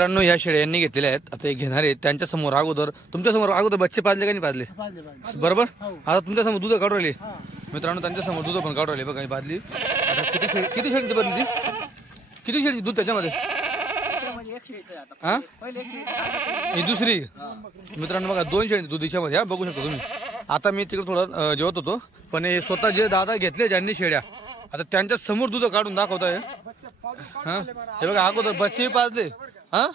मित्रांनो ह्या शेळ्या यांनी घेतलेल्या आहेत, आता हे घेणार आहेत. त्यांच्या समोर अगोदर तुमच्या समोर अगोदर बच्चे पाजले का नाही पाजले? बरोबर. आता तुमच्या समोर दूध काढू राहिले मित्रांनो, त्यांच्या समोर दूध पण काढू राहिले बघा. बादली आता किती शेळीची बनली ती? किती शेळीची दूध त्याच्यामध्ये? ही दुसरी मित्रांनो बघा, 2 शेळी दूध याच्यामध्ये. हा बघू शकता तुम्ही. आता मी तिकडे थोडं जेवत होतो, पण हे स्वतः जे दादा घेतले ज्यांनी शेळ्या, आता त्यांच्या समोर दूध काढून दाखवत आहे. हा हे बघा, अगोदर बच्चे पाजले. हा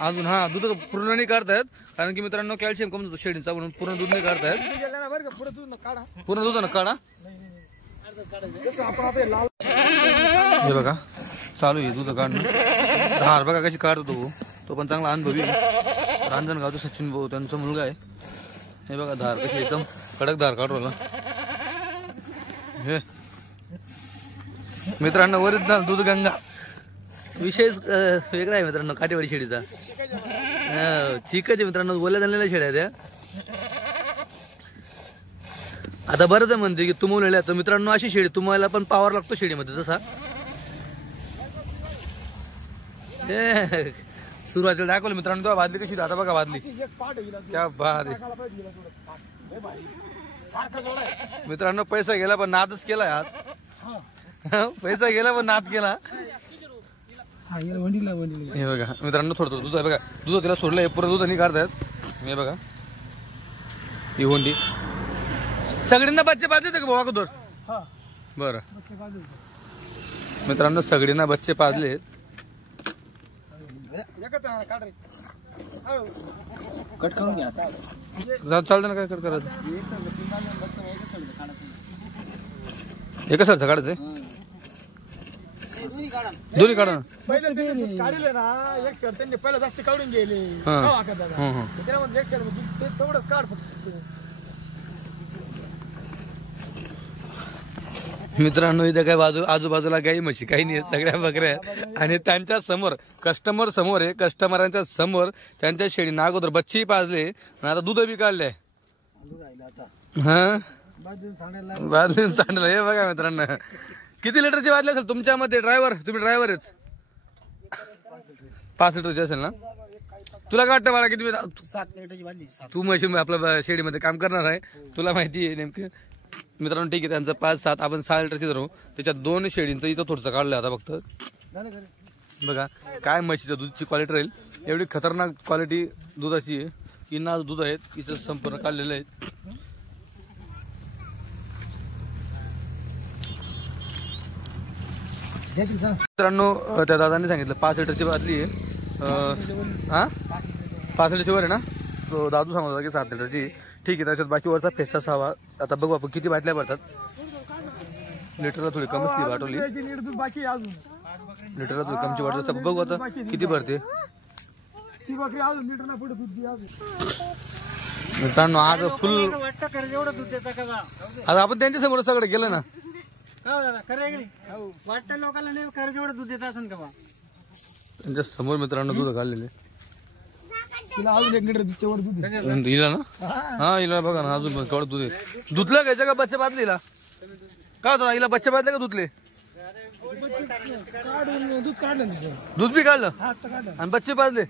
अजून दूध पूर्ण नाही काढतायत, कारण की मित्रांनो कॅल्शियम कमी होतो शेळीचा, म्हणून पूर्ण दूध नाही काढतायत. पूर्ण दूध ना काढा. हे बघा चालू आहे दूध काढणं. धार बघा कशी काढतो तो पण चांगला अनुभवी. रांजणगावचा सचिन भाऊ त्यांचा मुलगा आहे. हे बघा धार कशी एकदम कडक धार काढू राहिला. हे मित्रांनो ओरिजिनल दूध गंगा. विषय वेगळा आहे मित्रांनो काटेवाडी शेळीचा. चिकाचे मित्रांनो बोलल्या झालेल्या शेळ्या त्या. आता बरंच म्हणते की तुमवलेल्या, तर मित्रांनो अशी शेळी तुम्हाला पण पावर लागतो शेळीमध्ये तसा. सुरुवातीला दाखवलं मित्रांनो तेव्हा बादली कशी. आता बघा बादली क्या बात आहे मित्रांनो. पैसा गेला पण नादच केला आज. पैसा गेला पण नाद केला. हे बघा मित्रांनो थोडं दूध आहे बघा. दूध तिला सोडलंय, पुरं दूध आणि काढतायत. हे बघा ही होंडी. सगळ्यांना बच्चे पाजले का भाऊ अगोदर? बरं मित्रांनो सगळ्यांना बच्चे पाजले. कट करून घ्या चालतं ना, काय कट करायचं? एकच सारखं काढायचंय, दोन्ही काढा ना. पहिले काढले ना एक शर्ट त्यांनी पहिला जास्त काढून गेले. त्यामध्ये एक शर्ट तेवढंच काढ फक्त. मित्रांनो इथे काय आजूबाजूला गाई म्हशी काही नाही, सगळ्या बकऱ्या आहेत. आणि त्यांच्या समोर कस्टमर समोर आहे. कस्टमरांच्या समोर त्यांच्या शेळीनं अगोदर बच्चेही पाजले आणि आता दूध बी काढले. हा बादलीन सांडलं. हे बघा मित्रांनो किती लिटरची बादली असेल तुमच्यामध्ये? ड्रायव्हर तुम्ही ड्रायव्हर आहेत. 5 लिटरची असेल ना? तुला काय वाटतं बाळा किती? 7 लिटरची बादली. तू म्हशी आपल्या शेळीमध्ये काम करणार आहे, तुला माहिती आहे नेमकं. मित्रांनो ठीक आहे, त्यांचं 5-7 आपण 6 लिटरची धरू. त्याच्यात 2 शेळींचं इथं थोडंसं काढलं आता फक्त. बघा काय म्हशीचं दूधची क्वालिटी राहील. एवढी खतरनाक क्वालिटी दुधाची आहे. इन्ना दूध आहेत, इथं संपूर्ण काढलेलं आहे. मित्रांनो त्या दादांनी सांगितलं 5 लिटरची बादली आहे. 5 लिटरची वर आहे ना. तो दादू सांगत होता की 7 लिटरची. ठीक आहे, त्याच्यात बाकी वरचा फेसा हवा. आता बघू आपण किती बाटल्या भरतात. लिटरला थोडी कमीच ती बाटवली. लिटरला थोडी कमची वाटत. बघू आता किती भरते. मित्रांनो आज फुल. आता आपण त्यांच्या समोर सगळं गेलं ना. वाटतं लोकांना नाही खरं जेवढं दूध देत असेल का? त्यांच्या समोर मित्रांनो दूध काढलेले. तिला अजून 1 लिटर दूध हिला ना. हा हिला बघा ना अजून केवढं दूध आहे. धुतलं घ्यायचं का बच्चे बादलीला? काय होतं हिला बच्चे बादले का धुतले? दूध काढलं. दूध बी काढलं आणि बच्चे पाजले.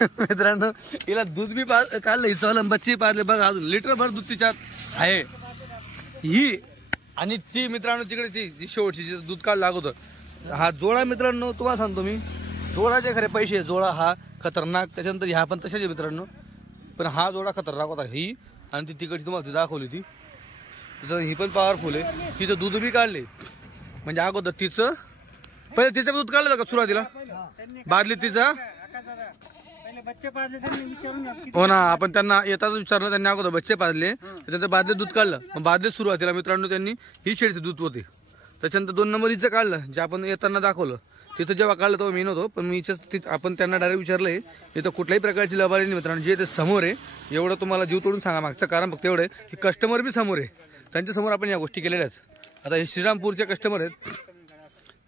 मित्रांनो हिला दूध बी काढलं, हिचं बच्चे पाजले. बघा अजून लिटर भर दूध तिच्यात आहे ही. आणि ती मित्रांनो तिकडे ती शेवटची दूध काढलं अगोदर. हा जोडा मित्रांनो तुम्हाला सांगतो मी, जोडाचे खरे पैसे. जोडा हा खतरनाक, त्याच्यानंतर ह्या पण तशाच मित्रांनो. पण हा जोडा खतरनाक होता. ही आणि ती तिकडची तुम्हाला ती दाखवली ती. ही पण पॉवरफुल आहे. तिचं दूध बी काढले. म्हणजे अगोदर तिचं पहिले तिचं दूध काढलं का सुरुवातीला बादली तिचा? हो ना, आपण त्यांना येताच विचारलं. त्यांनी अगोदर बच्चे पाजले, त्याच्यानंतर बादलीत दूध काढलं. मग बादलीत सुरुवातीला मित्रांनो त्यांनी ही शेळीचं दूध होते. त्याच्यानंतर 2 नंबर हिचं काढलं, जे आपण येताना दाखवलं. तिथं जेव्हा काढलं तेव्हा मी नव्हतो, पण मी आपण त्यांना डायरेक्ट विचारलंय. इथं कुठल्याही प्रकारची लबाडी नाही मित्रांनो. जे ते समोर आहे एवढं तुम्हाला जीव तोडून सांगा. मागचं कारण फक्त एवढं आहे की कस्टमर बी समोर आहे. त्यांच्या समोर आपण या गोष्टी केलेल्या आहेत. आता हे श्रीरामपूरचे कस्टमर आहेत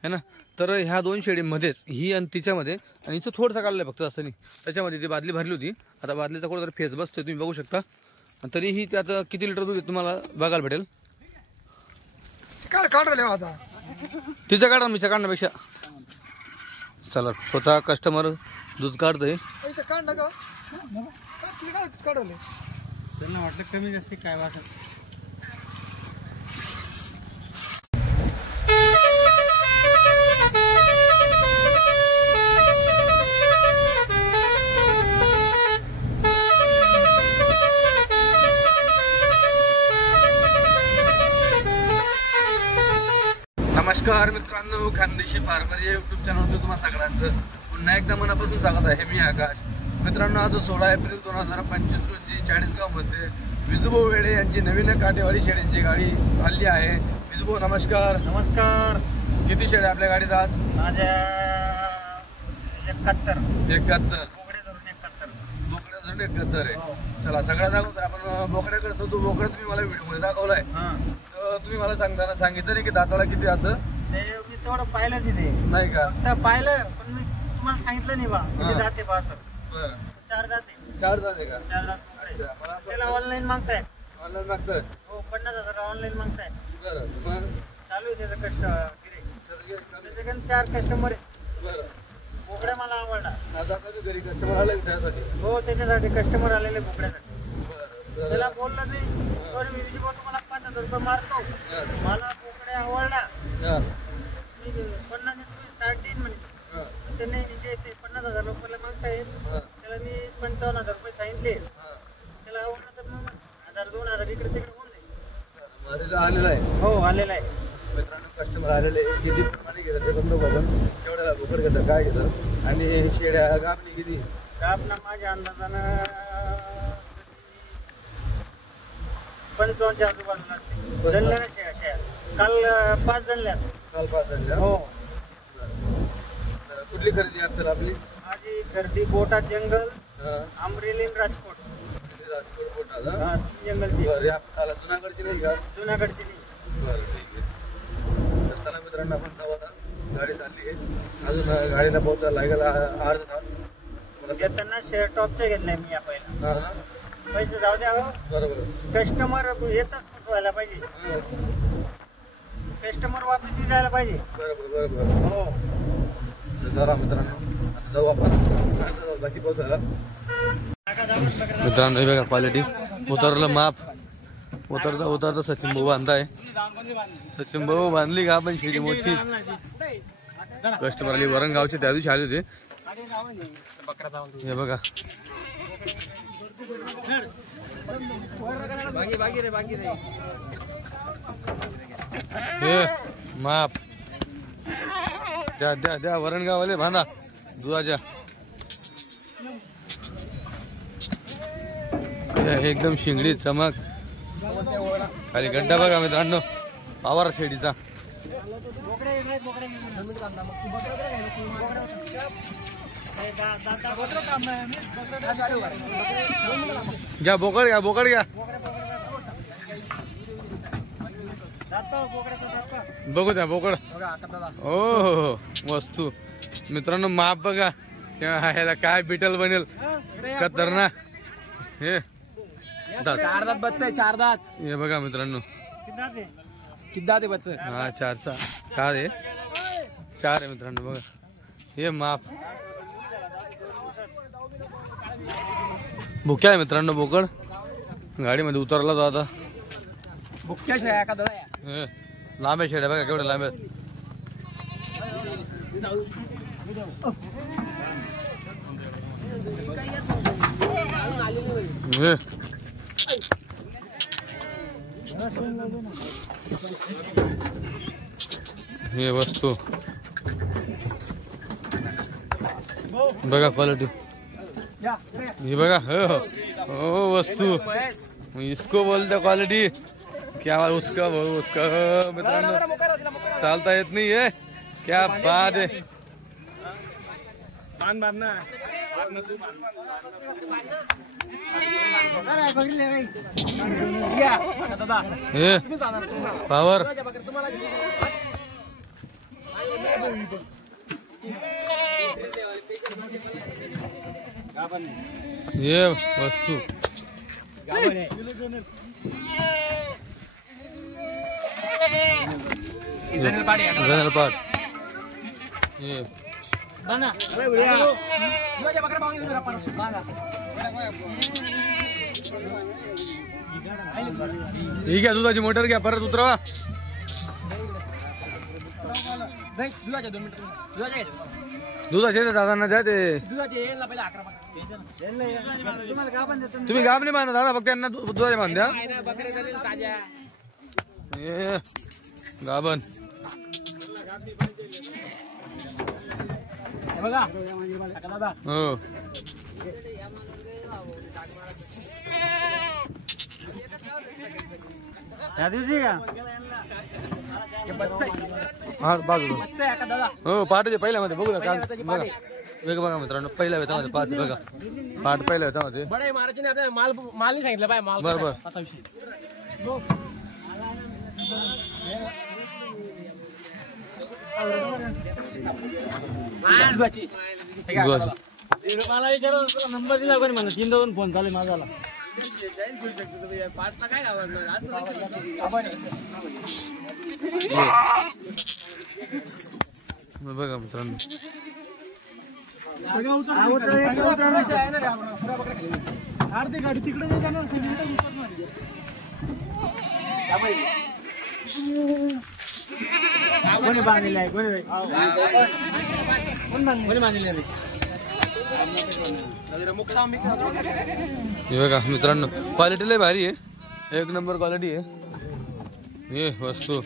है ना. तर ह्या 2 शेळीमध्येच ही आणि तिच्यामध्ये आणि हिचं थोडंसं काढलंय फक्त असं नाही. त्याच्यामध्ये ती बादली भरली होती. आता बादलीचा कुठं फेस बसतोय तुम्ही बघू शकता. तरीही त्यात किती लिटर दूध तुम्हाला बघायला भेटेल. काढ आता तिचं काढा मीच्या काढण्यापेक्षा. चला स्वतः कस्टमर दूध काढतोय. इथं काढ ना का काढवले त्यांना वाटलं कमी जास्त काय वाटत. नमस्कार मित्रांनो, खानदेशी फार्मर या यूट्यूब चॅनलवर तुम्हा सगळ्यांचं पुन्हा एकदा मनापासून स्वागत आहे. मी आकाश. मित्रांनो, आज 16 एप्रिल 2025 रोजी चाळीसगावमध्ये विजूभाऊ वेडे यांची नवीन काटेवाडी शेळ्यांची गाडी चालली आहे. विजूभाऊ नमस्कार. नमस्कार. किती शेळ्या आपल्या गाडीत आज? माझ्या 71 71 बोकडे धरून 71 बोकड्या धरून 71 आहे. चला सगळ्यात अगोदर आपण बोकड्याकडे तो बोकडा तुम्ही मला व्हिडिओमध्ये दाखवलाय. तर तुम्ही मला सांगताना सांगितलं नाही की दाताला किती असं? ते मी तेवढं पाहिलं तिथे नाही का? तर पाहिलं पण मी तुम्हाला सांगितलं नाही बा किती दाते बा असं. बरं, 4 दाते. 4 दात आहे का? 4 दात. अच्छा, मला असं त्याला ऑनलाईन मागताय. ऑनलाईन मागतोय. हो 50,000 ऑनलाईन मागताय. बरं, मग चालू आहे त्याचं त्याच्याकडे 4 कस्टमर आहे. बरं, बोकड्या मला आवडला. आता कधी घरी कस्टमर आले त्यासाठी? हो त्याच्यासाठी कस्टमर आलेले बोकड्यासाठी. बरं, त्याला बोललो मी मी विजयभाऊ तुम्हाला 5,000 रुपये मारतो. मला बोकड्या आवडला. मी 50 तुम्ही 60 म्हणे. ते नाही जे ते 50,000 रुपयाला मागतायत त्याला मी 55,000 रुपये सांगितले. त्याला आवडलं तर मग 1,000 2,000 इकडे तिकडे होऊन जाईल. आलेला आहे. हो आलेला आहे. मित्रांनो, कस्टमर आलेले किती प्रमाणे घेतात ते बंद बघून केवढ्याला बोकड घेतात काय घेतात आणि शेड्या गाबणी किती? आपला माझ्या अंदाजानं 55च्या आजूबाजूला असते. जणल्या ना शेळ्या. काल 5 जणल्या. काल 5 झाल्या. हो. कुठली खरेदी असतात आपली? माझी गर्दी बोटा जंगल अमरेली राजकोट. राजकोट बोटाला जंगलची. आपल्याला जुनागडची नाही का? जुनागडची नाही. बरं, ठीक आहे. तर चला मित्रांनो, आपण जाऊ. गाडी चालली आहे. अजून गाडीला पोहोचायला लागेल अर्धा तास. घेताना शेअर टॉपचे घेतलाय मी या पहिला. पैसे जाऊ द्या. हो बरोबर. कस्टमर येतच पुसवायला पाहिजे. कस्टमर वापस जायला पाहिजे. बरोबर बरोबर. हो. चला मित्रांनो, आता जाऊ आपण बाकी पोहोचायला. मित्रांनो, हे बघा क्वालिटी. उतरलं माप. उतरता सचिन भाऊ बांधताय. सचिन भाऊ बांधली का आपण शेळी मोठी. कस्टमर आली वरणगावचे, त्या दिवशी आले होते. हे बघा हे माप द्या द्या द्या. वरणगाववाले बांधा दुधाच्या. एकदम शिंगडी चमक. खाली गड्डा बघा मित्रांनो, पावर शेडीचा. घ्या बोकड, घ्या बोकड, घ्या. बघू द्या बोकड. हो वस्तू मित्रांनो, माप बघा. ह्याला काय बिटल बनेल खतरनाक. हे 4 दात बच्चा आहे. 4 दात. हे बघा मित्रांनो, किती दात आहे बच्चा? हा 4 आहे. 4 आहे मित्रांनो, बघा हे माप. भुक्या आहे मित्रांनो बोकड. गाडीमध्ये उतरला तो आता. बुक्क्या शेळ्या का दादा? हे लांब्या शेड्या बघा केवढ्या लांब्या. हे वस्तू बघा क्वालिटी. ये बघा. हो वस्तू. इसको बोलते क्वालिटी. क्या उसका मित्रांनो चालता येत नाही है. क्या बात है. हे पावर. ये वस्तू. General part. ये ठीक आहे, दुधाची मोटर घ्या, परत उतरवा. दुधाचे 2 मिनिटं दुधाचे दुधाचे दादांना द्या ते. दुधाचे येईल ना पहिला 11 तुम्हाला का पण देतो तुम्ही गाब नाही बांधा दादा, फक्त त्यांना दुधाचे बांध्या. बकरे करेल ताज्या गाबन बघा दादा. हो. त्या दिवशी का हे बच्चा हा बाजूला. बच्चा आहे का दादा. हो पहाटेचे पहिल्यामध्ये बघू पहिल्या का वेताची बघा. पाटी. वेग बघा मित्रांनो, पहिल्या वेतामध्ये 5 बघा. पहाट पहिल्या वेतामध्ये. बडे महाराजांनी आपल्याला माल नाही सांगितलं पाहिजे माल बरं, कसा आहे, बरं. असा विषय. दुधाची. हे घ्या दुधाची. दादा. मला विचार नंबर दिला कोणी म्हणा 3 2 फोन चालू माझा. पाचला काय घाबरणार? असं बघा मित्रांनो, अर्धी गाडी तिकडे नाही जाणार कोणी बांधलेलं आहे कोणी बांधलेलं आहे. हे बघा मित्रांनो, क्वालिटी लय भारी आहे, एक नंबर क्वालिटी आहे हे वस्तू.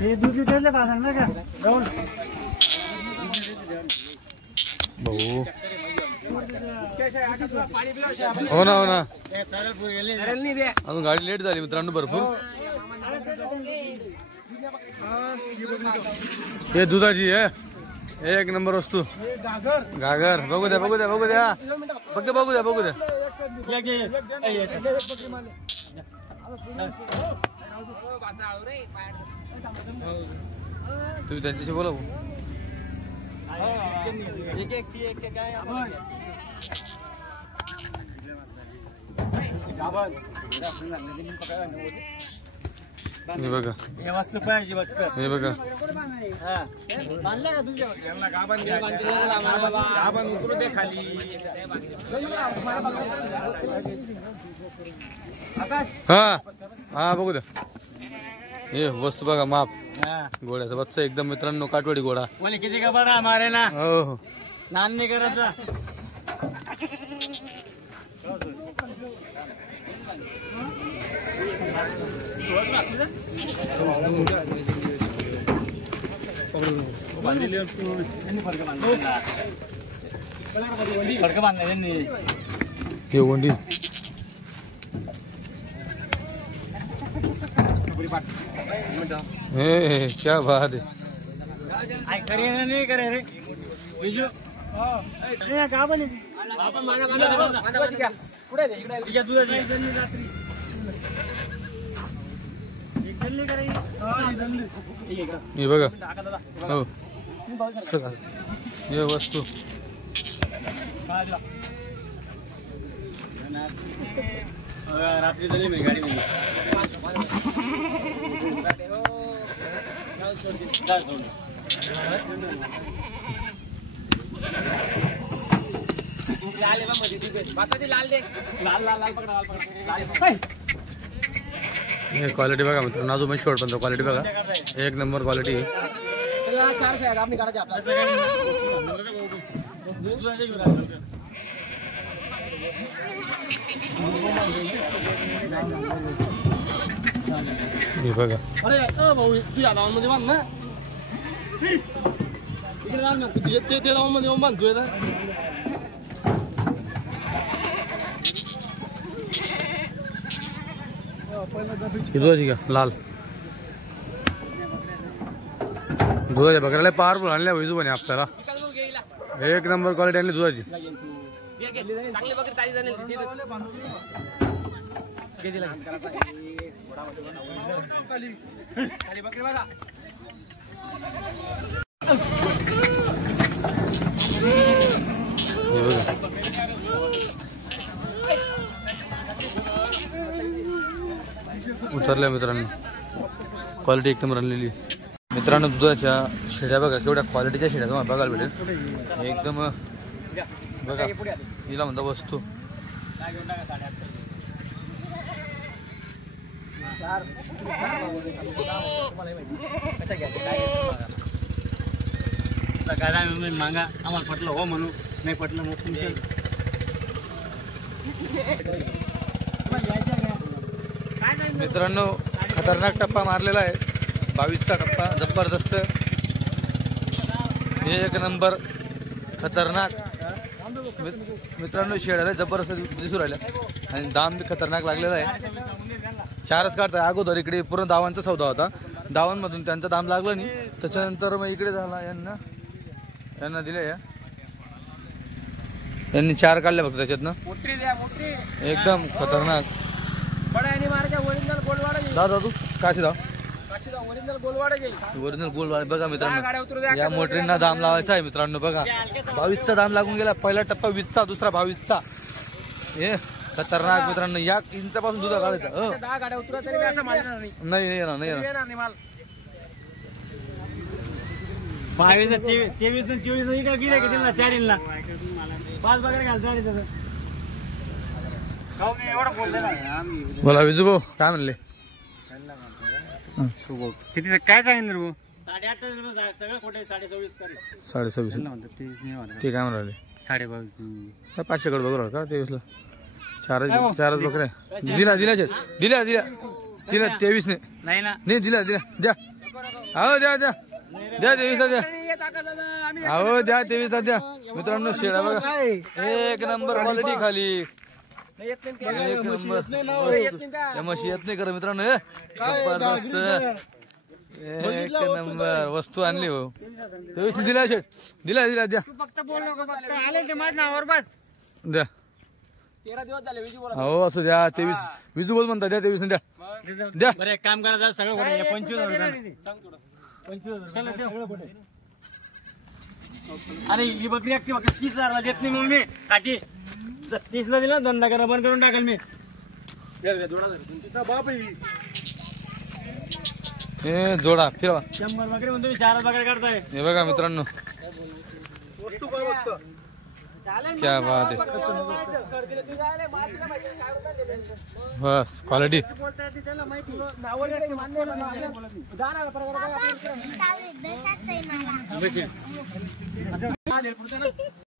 हे दूध लिटरले पाहणार ना का राहुल भाऊ. हो ना, हो ना. अजून गाडी लेट झाली मित्रांनो भरपूर. हे दुधाची आहे, एक नंबर वस्तू. गागर बघू द्या, बघू द्या, बघू द्या, फक्त बघू द्या, बघू द्या. तुम्ही त्यांच्याशी बोला भाऊ. हे बघा, वस्तू पाहिजे फक्त. हे बघा. बांधला का तुझ्या गाभण उतरू दे खाली. हा हा बघू द्या. हे वस्तू बघा, माप घोड्याचा बच्चा एकदम मित्रांनो, काटवाडी घोडा. कोणी किती का बडा मारे ना हो हो. नान नाही करायचा. फडक बांधले त्यांनी. हे वंडी. हे क्या बात है. करे ना नाही करे रे बिजू. का बने पुढे दे, इकडे. हे बघा. हो चला. हे वस्तू रात्री झाली मी गाडी नाही. लाल दे. लाल लाल लाल पकडा, लाल पकडा. हे क्वालिटी बघा मित्रांनो, अजून शेवट पण क्वालिटी बघा, एक नंबर क्वालिटी. त्याला 400 आहे, आपण काढायचे आपल्याला. हे बघा. अरे भाऊ तुझ्या गावामध्ये बांध ना, इकडे बांध ना, ते गावामध्ये येऊन बांधतोय ना. दुधाची का लाल. दुधाच्या बकऱ्याला पावरफुल आणल्या वैजू म्हणे आपल्याला, एक नंबर क्वालिटी आणली दुधाची. चांगली बकरी ताजी जाईल खाली बकरी बघा. हे बघा. उतरल्या मित्रांनो, क्वालिटी एक नंबर आणलेली मित्रांनो. दुधाच्या शेड्या बघा केवढ्या क्वालिटीच्या शेड्या तुम्हाला बघायला भेटेल एकदम. बघा हिला म्हणता वस्तू. काय मागा आम्हाला पटलं हो म्हणू, नाही पटलं मग तुमच्या मित्रांनो. खतरनाक टप्पा मारलेला आहे, 22चा टप्पा जबरदस्त एक नंबर खतरनाक. मित्रांनो शेळ्याला जबरदस्त दिसू राहिल्या आणि दाम बी खतरनाक लागलेला आहे. 4च काढताय. अगोदर इकडे पूर्ण दावांचा सौदा होता, दावांमधून त्यांचा दाम लागला नाही. त्याच्यानंतर मग इकडे झाला, यांना दिले, यांनी 4 काढल्या फक्त त्याच्यातनं. एकदम खतरनाक. दादा तू काशी दाव ओरिजिनल गोलवाड बघा मित्रांनो. या मोटरींना दाम लावायचा आहे मित्रांनो. बघा 22चा दाम लागून गेला. पहिला टप्पा 20चा, दुसरा 22चा. हे खतरनाक मित्रांनो. या इंचापासून दुधा काढायचा. नाही येणार, नाही येणार. 22, 23, 24 गिरे की त्यांना 4 इंला 5 बघायला घालतो. बोला विजू भाऊ काय म्हणले? किती काय सांगितलं भाऊ? 28 रुपये सगळं खोटे. 27.5 26.5 ते काय म्हणाले? 22.5 काय 500 कडे बघू का 23ला? 4च बकऱ्या दिला 23 ने नाही ना. नाही दिला द्या. हो द्या 23ला द्या. हो द्या 23ला द्या मित्रांनो. शेळ्या बघा एक नंबर क्वालिटी खाली. एक नंबर या म्हशी येत नाही करा मित्रांनो. जबरदस्त एक नंबर वस्तू आणली हो. 23 दिला शेट, दिला द्या. फक्त बोल नको, फक्त आले ते माझ्या नावावर बस द्या. 13 दिवस झाले विजू बोला. हो असं द्या. 23 विजू बोल म्हणता, द्या 23 द्या. बरं एक काम करा, सगळं खोटे. 25,000 अरे ही बकरी एकटी फक्त 30,000 देत नाही. मग मी काठी 30ला दिला, धंदा करा बंद करून टाकेल मी. हे जोडा फिरवा. 100 बकरी म्हणतो मी 4 बकरी काढताय. हे बघा मित्रांनो क्या बात आहे. बस क्वालिटी.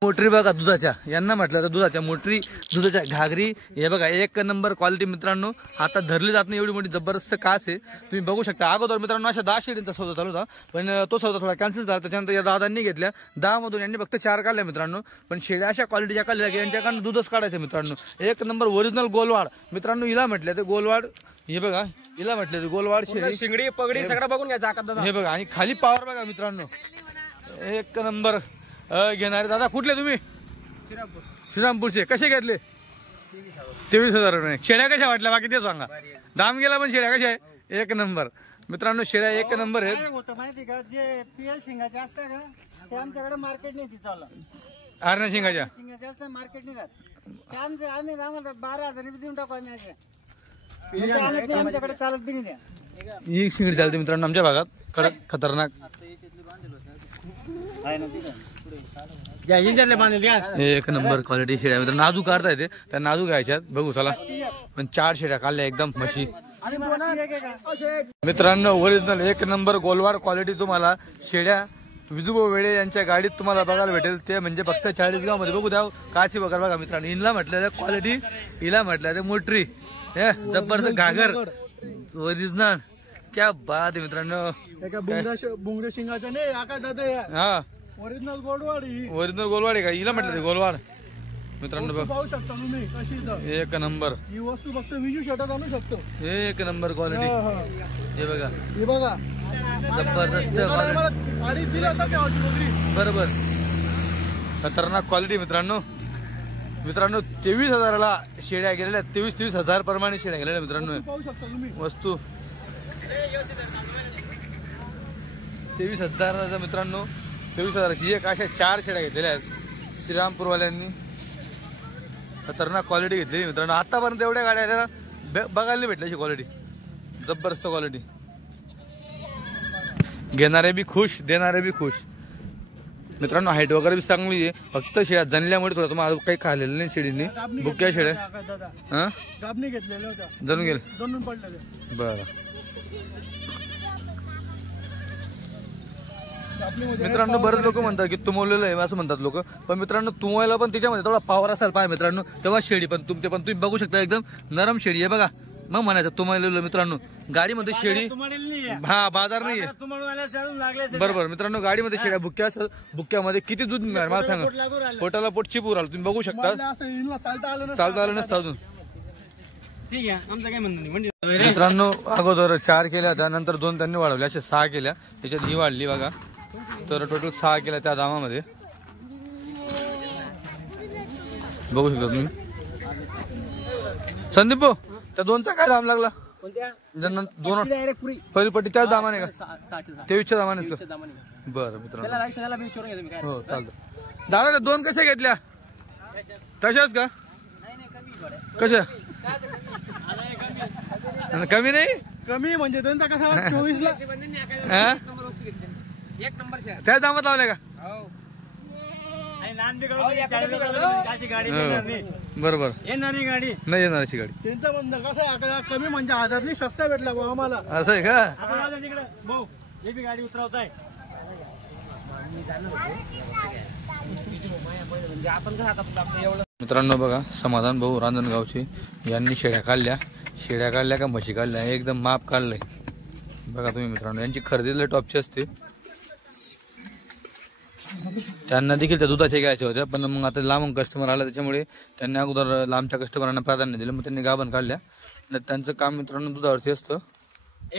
मोटरी बघा दुधाच्या, यांना म्हटलं तर दुधाच्या मोटरी, दुधाच्या घागरी. हे बघा एक नंबर क्वालिटी मित्रांनो. आता धरली जात नाही एवढी मोठी जबरदस्त कास आहे. तुम्ही बघू शकता. अगोदर मित्रांनो अशा 10 शेळींचा सौदा चालू होता, पण तो सौदा थोडा कॅन्सल झाला. त्याच्यानंतर या दादांनी घेतल्या. 10 मधून यांनी फक्त 4 काढल्या मित्रांनो. पण शेळ्या अशा क्वालिटीच्या काढल्या की यांच्याकडनं दूधच काढायचं मित्रांनो. एक नंबर ओरिजिनल गोलवाड मित्रांनो. हिला म्हटलं ते गोलवाड. हे बघा हिला म्हटलं ते गोलवाड शेळी. शिंगडी पगडी सगळं बघून घ्यायचा. हे बघा आणि खाली पावर बघा मित्रांनो. एक नंबर घेणारे. दादा कुठले तुम्ही? श्रीरामपूरचे. कसे घेतले? 23,000 रुपये. शेळ्या कशा वाटल्या बाकी ते सांगा. दाम गेला पण शेळ्या कशा आहे? एक नंबर मित्रांनो. शेळ्या एक नंबर आहेत. होतं माहिती का, जे पीएल सिंगाचे असतात का ते आमच्याकडे मार्केट नाही चाललं. आरण्या शिंगाच्या सिंगाचे असतात मार्केट नाही राहत. आम्ही आम्हाला 12,000 रुपये देऊन टाकू आम्ही. आमच्याकडे चालत बी नाही द्या. ही शिंगडी चालते मित्रांनो आमच्या भागात. कडक खतरनाक एक नंबर क्वालिटी शेळ्या मित्रांनो. नाजूक काढता येते त्या नाजूक घ्यायच्यात. बघू चला. पण 4 शेळ्या काढल्या एकदम म्हशी मित्रांनो. ओरिजिनल एक नंबर गोलवाड क्वालिटी तुम्हाला शेळ्या विजूभाऊ वेळे यांच्या गाडीत तुम्हाला बघायला भेटेल. ते म्हणजे फक्त 40 मध्ये. बघू द्या काशी बघा बघा मित्रांनो. हिला म्हटलं क्वालिटी, हिला म्हटलं मोटरी. हे जबरदस्त घागर ओरिजिनल. क्या बात आहे मित्रांनो. बुंगरे शिंगाच्या नाही आका दादा. हा ओरिजिनल गोलवाड. ओरिजिनल गोलवाड आहे का? हिला म्हटलं ते गोलवाड मित्रांनो. बघ पाहू शकता तुम्ही. एक नंबर ही वस्तू फक्त विजू शर्टात आणू शकतो. एक नंबर क्वालिटी. हे बघा हे बघा जबरदस्त आणि दिला बरोबर खतरनाक क्वालिटी मित्रांनो. 23,000ला शेळ्या गेलेल्या. 23,000 प्रमाणे शेळ्या गेलेल्या मित्रांनो. पाहू शकता तुम्ही वस्तू 23,000 मित्रांनो. 23,000ची एक अशा 4 शेळ्या घेतलेल्या आहेत श्रीरामपूरवाल्यांनी. खतरनाक क्वालिटी घेतलेली मित्रांनो. आतापर्यंत एवढ्या गाड्या बघायला नाही भेटल्या अशी क्वालिटी. जबरदस्त क्वालिटी. घेणारे बी खुश, देणारे बी खुश. मित्रांनो हाईट वगैरे बी चांगली आहे. फक्त शेळ्या जनल्यामुळे थोडं तुम्हाला काही खाल्लेलं नाही शेळींनी. बुक्या शेळ्या हा गाबणी घेतलेल्या होत्या, जणून गेले. दोन पडलेले. बरं मित्रांनो, बरेच लोक म्हणतात की तुमवलेलं आहे असं म्हणतात लोक. पण मित्रांनो तुमवायला पण त्याच्यामध्ये थोडा पावर असायला पाहिजे मित्रांनो, तेव्हा शेळी पण तुम्ही बघू शकता एकदम नरम शेळी आहे बघा. मग म्हणायचं तुमवलेलं मित्रांनो. गाडीमध्ये शेळी हा बाजार नाहीये. बरोबर मित्रांनो, गाडीमध्ये शेळ्या भुक्या असतात. भुक्यामध्ये किती दूध मिळणार मला सांगा. पोटाला पोट चिपूर आलं तुम्ही बघू शकता. चालता आलं नसतं अजून. ठीक आहे, आमचं काय म्हणणं नाही. मित्रांनो अगोदर 4 केल्या, त्यानंतर 2 त्यांनी वाढवल्या, अशा 6 केल्या. त्याच्यात ही वाढली बघा. तर टोटल 6 केल्या त्या दामामध्ये बघू शकता तुम्ही. संदीप भाऊ, त्या 2चा काय दाम लागला? दोन पहिली पट्टी त्याच दामाने का? 23च्या दामाने. बरं मित्रांनो, हो चालतं. दादा त्या 2 कशा घेतल्या? तशाच का? कशा कमी नाही? कमी म्हणजे त्यांचा कसा 24 ला त्या दामात लावल्या का? बरोबर येणार नाही गाडी, नाही येणार अशी गाडी. त्यांचं म्हणणं कसं आहे, कमी म्हणजे 1000 नाही सस्ता भेटला भाऊ आम्हाला. असं आहे का? भाऊ हे बी गाडी उतरवताय. मित्रांनो बघा, समाधान भाऊ रांजणगावचे यांनी शेळ्या काढल्या का म्हशी काढल्या, एकदम माप काढलंय बघा तुम्ही मित्रांनो. यांची खरेदी टॉपची असते. त्यांना देखील त्या दुधाचे घ्यायचे होत्या, पण मग आता लांबून कस्टमर आला त्याच्यामुळे त्यांनी अगोदर लांबच्या कस्टमरांना प्राधान्य दिलं. मग त्यांनी गाभण काढल्या. त्यांचं काम मित्रांनो दुधावरती असतं.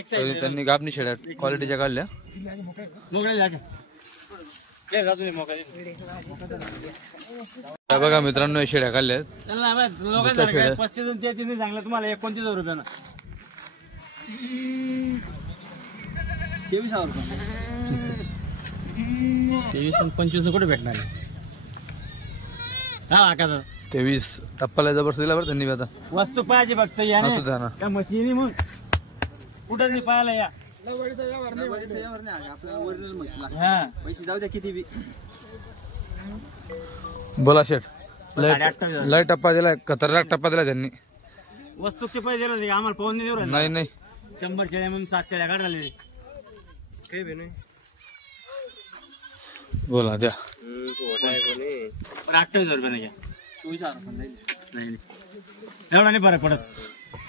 त्यांनी गाभणी शेळ्या क्वालिटीच्या काढल्या. बघा मित्रांनो शेळ्या काढल्या. 35 सांगलं तुम्हाला 29,000 रुपयानं. 23,000 रुपये. 23 आणि 25 कुठे भेटणार? हा का 23 टप्पाला जबरदस्त दिला बरं त्यांनी. आता वस्तू पाहिजे फक्त या मशीनी. मग कुठं नाही पाहायला या पैसे जाऊ द्या किती बी. बोला शेठ, लय टप्पा दिलाय, खतरनाक टप्पा दिला त्यांनी. वस्तूचे पैसे दिले आम्हाला पाहून नाही नाही 100 शेळ्या म्हणून 7 शेळ्या काढले. काही बी नाही. बोला द्या. 28,000 रुपये नाही. 24,000 नाही एवढा नाही फरक पडत.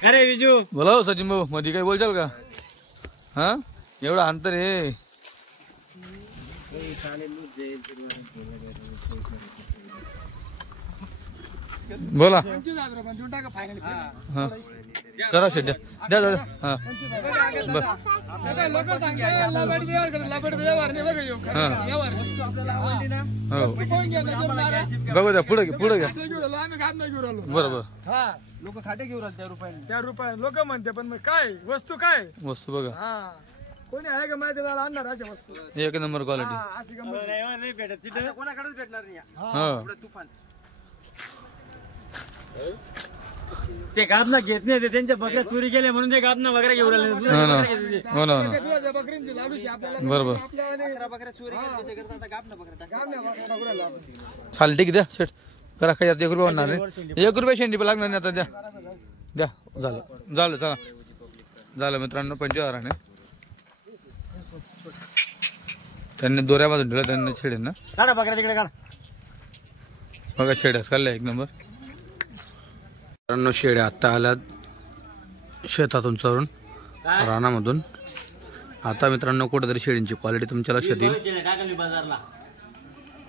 अरे विजू बोला हो सचिन भाऊ, मध्ये काही बोलचाल का? हा एवढं अंतर आहे. बोला हा करा शेट द्या द्या दादा. हा बघू द्या. पुढे घ्या. बरोबर लोक खाटे घेऊन त्या रुपयाने लोक म्हणते, पण मग काय वस्तू काय वस्तू बघा. कोणी आहे का माहिती आणणार अशा वस्तू. एक नंबर क्वालिटी. कोणाकडेच भेटणार नाही. तुफान ते गाबना घेत नाही, ते त्यांच्या बकऱ्या चोरी केल्या म्हणून ते गाबना वगैरे घेऊन आले. हो ना बरोबर. चालेल ठीक द्या शेट. करा काही 1 रुपया होणार नाही. 1 रुपया शेंडी पण लागणार नाही आता. द्या द्या. झालं चला झालं मित्रांनो. 25,000 त्यांनी दोऱ्या बाजून ठेवल्या त्यांनी शेड्यांना. काढा बकऱ्या तिकडे काढा. बघा शेड्याच काढल्या 1 नंबर. मित्रांनो शेड्या आत्ता आल्यात शेतातून चरून रानामधून. आता मित्रांनो कुठेतरी शेळींची क्वालिटी तुमच्या लक्षात येईल.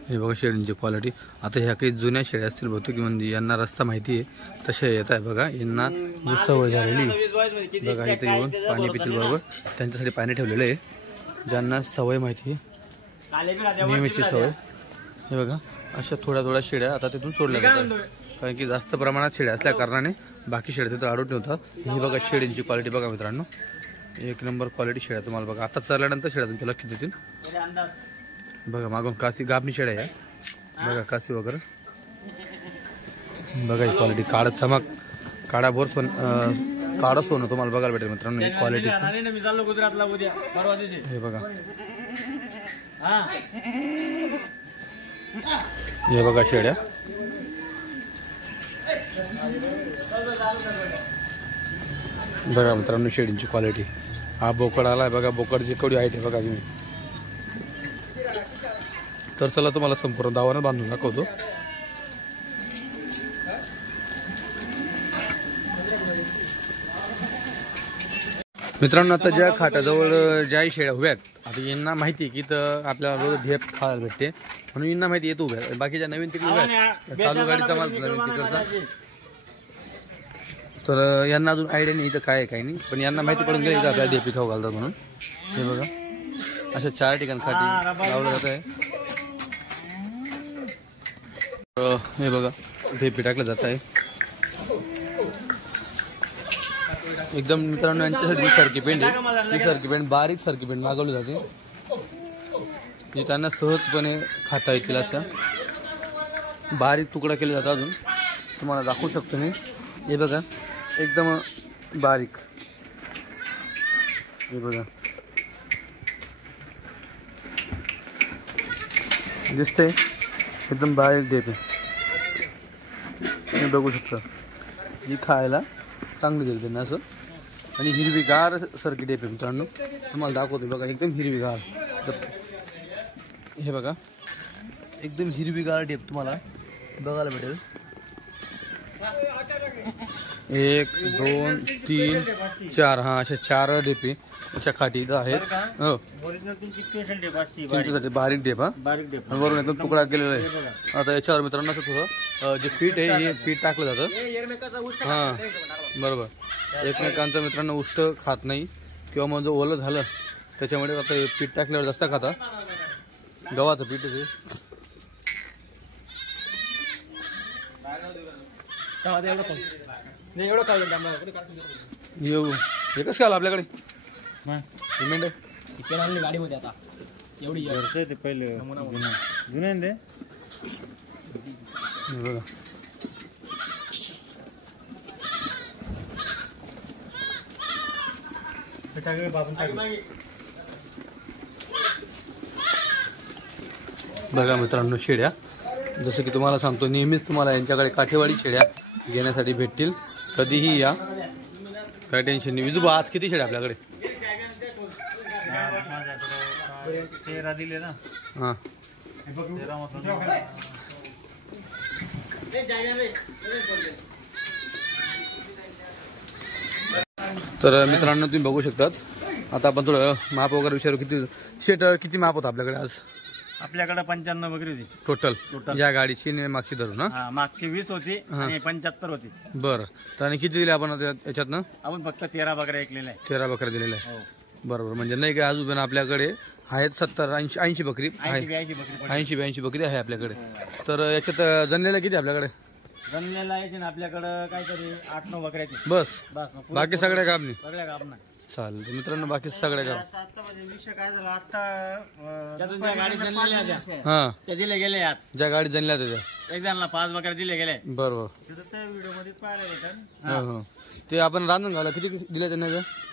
हे बघा शेळींची क्वालिटी. आता ह्या काही जुन्या शेळ्या असतील बहुतेक, म्हणजे यांना रस्ता माहिती आहे तशा येत आहे बघा. यांना सवय झालेली बघा. इथे येऊन पाणी पितील बरोबर. त्यांच्यासाठी पाणी ठेवलेलं आहे. ज्यांना सवय माहिती आहे नेहमीची सवय. हे बघा अशा थोड्या शेळ्या आता तिथून सोडल्या जातात, कारण की जास्त प्रमाणात शेळ्या असल्या कारणाने बाकी शेळ्या तिथं अडून ठेवतात. ही बघा शेळींची क्वालिटी बघा मित्रांनो. 1 नंबर क्वालिटी शेळ्या तुम्हाला बघा. आता चरल्यानंतर शेळ्या तुमच्या लक्षात येतील बघा. मागून कासी गाभणी शेळ्या आहे बघा, कासी वगैरे बघा. ही क्वालिटी काळा चमक काळा बोर पण काळं सोनं तुम्हाला बघायला भेटेल मित्रांनो, ही क्वालिटी मी चाललो गुजरातला उद्या परवा दिवशी. हे बघा, हा हे बघा शेड्या. बघा मित्रांनो शेडींची क्वालिटी. हा बोकड आलाय बघा, बोकडची केवढी हाईट आहे बघा तुम्ही. तर चला तुम्हाला संपूर्ण दावानं बांधून दाखवतो. मित्रांनो आता ज्या खाटाजवळ ज्या शेळ्या उभ्या आहेत, आता यांना माहिती आहे की तर आपल्याला रोज ढेप खायला भेटते म्हणून यांना माहिती येतो उभ्या. बाकीच्या नवीन तिकडे उभ्या आहेत, चालू गाडीचा माल नवीन तिकडचा. तर यांना अजून आयडिया नाही इथं काय आहे काय नाही, पण यांना माहिती पडून गेली तर आपल्याला ढेपी खाऊ घालतात म्हणून. हे बघा अशा 4 ठिकाण खाटी लावलं जात आहे. हे बघा ढेपी टाकलं जात आहे एकदम. मित्रांनो यांच्यासाठी सारखी पेंड आहे, ही सारखी पेंड बारीक सारखी पेंड मागवली जाते, जी त्यांना सहजपणे खाता येतील अशा बारीक तुकडा केला जातो. अजून तुम्हाला दाखवू शकतो मी. हे बघा एकदम बारीक, हे बघा दिसते एकदम बारीक ढेप आहे. तुम्ही बघू शकता ही खायला चांगली देईल त्यांना असं. आणि हिरवीगार सारखी ढेप आहे मित्रांनो, तुम्हाला दाखवतो बघा एकदम हिरवीगार. हे बघा एकदम हिरवीगार ढेप तुम्हाला बघायला भेटेल. 1 2 3 4 हा अशा 4 ढेपी अशा खाटी इथं आहेत. हो तुमच्यासाठी बारीक ढेप. हा वरून एकदम तुकडा केलेला आहे. आता याच्यावर मित्रांनो असं थोडं जे पीठ आहे हे पीठ टाकलं जातं. हां बरोबर, एकमेकांचं मित्रांनो उष्ट खात नाही किंवा मग जो ओलं झालं त्याच्यामुळे आता हे पीठ टाकल्यावर जास्त खाता. गव्हाचं पीठ आहे येऊ एकच खाल आपल्याकडे सिमेंट गाडी होती आता एवढी पहिले जुने बघा. बघा मित्रांनो शेड्या, जसं की तुम्हाला सांगतो नेहमीच तुम्हाला यांच्याकडे काठेवाडी शेड्या घेण्यासाठी भेटतील. कधीही या, काय टेन्शन नाही. विजू आज किती शेड्या आपल्याकडे? 13 दिले ना. हां तर मित्रांनो तुम्ही बघू शकतात. आता आपण थोडं माप वगैरे विचारू. किती माप होतं आपल्याकडे आज? आपल्याकडे 95 बकरी होती टोटल या गाडीची मागची धरून. ना मागची 20 होती आणि 75 होती. बरं, तर आणि किती दिले आपण याच्यातनं? आपण फक्त 13 बकऱ्या ऐकलेल्या आहे. 13 बकऱ्या दिलेल्या आहे. बरोबर, म्हणजे नाही काय अजून आपल्याकडे आहेत 70-80 बकरी आहे. 80-82 बकरी आहे आपल्याकडे. तर याच्यात जनलेल्या किती आपल्याकडे? जनलेला आहे ना आपल्याकडे काहीतरी 8-9 बकऱ्याची बस. बाकी सगळ्या गाबणी सगळ्या गाबना. चालेल मित्रांनो, बाकी सगळ्या गाब. आता म्हणजे विषय काय झाला आता गाडी जनलेल्या हा त्या दिले गेले आज. ज्या गाडी जनल्या त्याच्या एक जणांना 5 बकऱ्या दिले गेले. बरोबर, व्हिडिओ मध्ये पाहिलं हो. ते आपण रांधून घाला किती दिल्या त्यांना?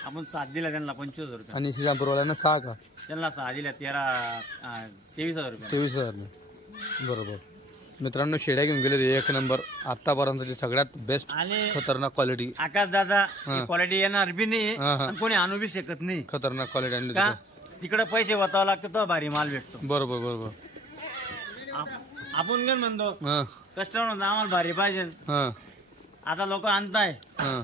आपण 7 दिल्या त्यांना 25,000 रुपये. आणि श्रीरामपूरवाल्यांना 6 का? त्यांना 6 दिल्या 23,000 रुपये. 23,000. बरोबर मित्रांनो, शेड्या घेऊन गेले एक नंबर आतापर्यंतची सगळ्यात बेस्ट आणि खतरनाक क्वालिटी. आकाश दादा क्वालिटी येणार बी नाही आणि कोणी आणू बी शकत नाही. खतरनाक क्वालिटी आणली का तिकडे पैसे वाचावं लागतं तो भारी माल भेटतो. बरोबर बरोबर. आपण काय म्हणतो हा कस्टमर आम्हाला भारी पाहिजे. हा आता लोक आणताय हा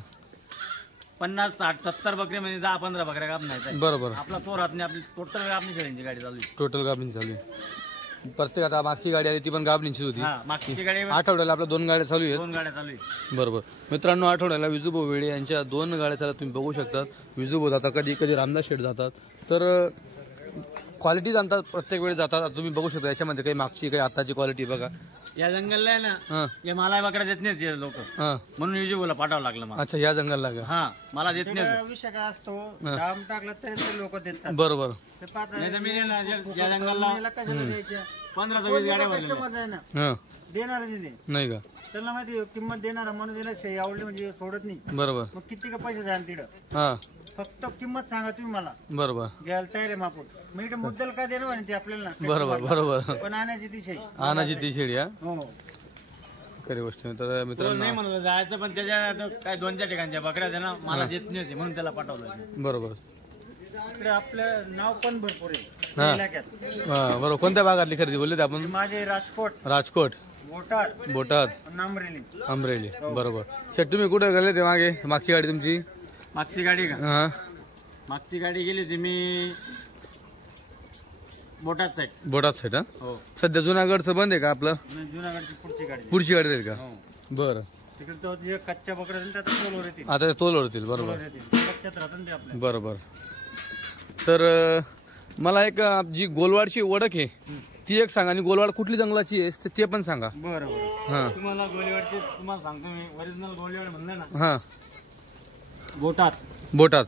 50, 60, 70 बकरी म्हणजे 10-15 बकऱ्या कापणार. बरोबर. आपला तो राहत नाही. आपली टोटल आपली शेळ्यांची गाडी चालू आहे. टोटल गाबणी चालू आहे. प्रत्येक आता मागची गाडी आली ती पण गाबणीची होती. मागची गाडी आठवड्याला आपल्या 2 गाड्या चालू आहेत. 2 गाड्या चालू आहे. बरोबर मित्रांनो, आठवड्याला विजूभाऊ वेळे यांच्या 2 गाड्या चालत तुम्ही बघू शकता. विजूभाऊ जातात, कधी कधी रामदास शेठ जातात. तर क्वालिटी जाणतात प्रत्येक वेळी जातात. आता तुम्ही बघू शकता याच्यामध्ये काही मागची काही आताची क्वालिटी बघा. या जंगलला आहे ना हा हे मला बकरा देत नाही लोक, हा म्हणून युजीबोला पाठवावं लागलं मला. अच्छा या जंगलला का? हा मला देत नाही. तिकडं विषय काय असतो, दाम टाकला तरी ते लोक देतात. बरोबर. ते पाहता नाही तर मी नाही ना, या जंगलला याला कशाला द्यायच्या? 15 ते 20 गाड्या भरलेल्या. कस्टमर आहे ना, हा देणार नाही. नाही का? त्याला माहिती किंमत देणार म्हणून त्याला शेळी आवडली म्हणजे सोडत नाही. बरोबर. मग किती का पैसे जाईल तिकडं, हा फक्त किंमत सांगा तुम्ही मला, बरोबर घ्यायला तयार आहे मापून. मग इकडे मुद्दल काय देणार म्हणे ते आपल्याला, बरोबर बरोबर. पण आणायची ती शेळी. आणाची ती शेळी. हा हो खरी गोष्ट आहे. तर तो मित्रांनो नाही म्हणत होता जायचं, पण त्याच्या काय 2-4 ठिकाणच्या बकऱ्या आहेत ना मला देत नाही होते, म्हणून त्याला पाठवलं. बरोबर. इकडे आपलं नाव पण भरपूर हा. आहे इलाक्यात. हा बरोबर. कोणत्या भागातली खरेदी बोलले ते आपण? माझे राजकोट, राजकोट, बोटाद, बोटाद, नामरेली. अमरेली. बरोबर. शेट तुम्ही कुठे गेले ते मागे? मागची गाडी तुमची? मागची गाडी का? हा मागची गाडी गेली होती मी बोटात साईड. बोटाद साईड. हा हो, सध्या जुनागडचं बंद आहे का आपलं? जुनागडची पुढची गाडी. पुढची गाडी जाईल का? हो. बरं. तिकडे तो जे कच्च्या बकऱ्या आहेत, आता तोलवर येतील. आता तोल ओढतील. बरोबर तोलवर येतील. लक्षात राहतं ना ते आपल्या. बरोबर. तर मला एक जी गोलवाडची ओळख आहे ती एक सांगा, आणि गोलवाड कुठली जंगलाची आहे ते पण सांगा. बरं बरं. हा तुम्हाला गोलीवाडचे तुम्हाला सांगतो मी, ओरिजिनल गोलीवाड म्हणलं ना, हा बोटात, बोटात.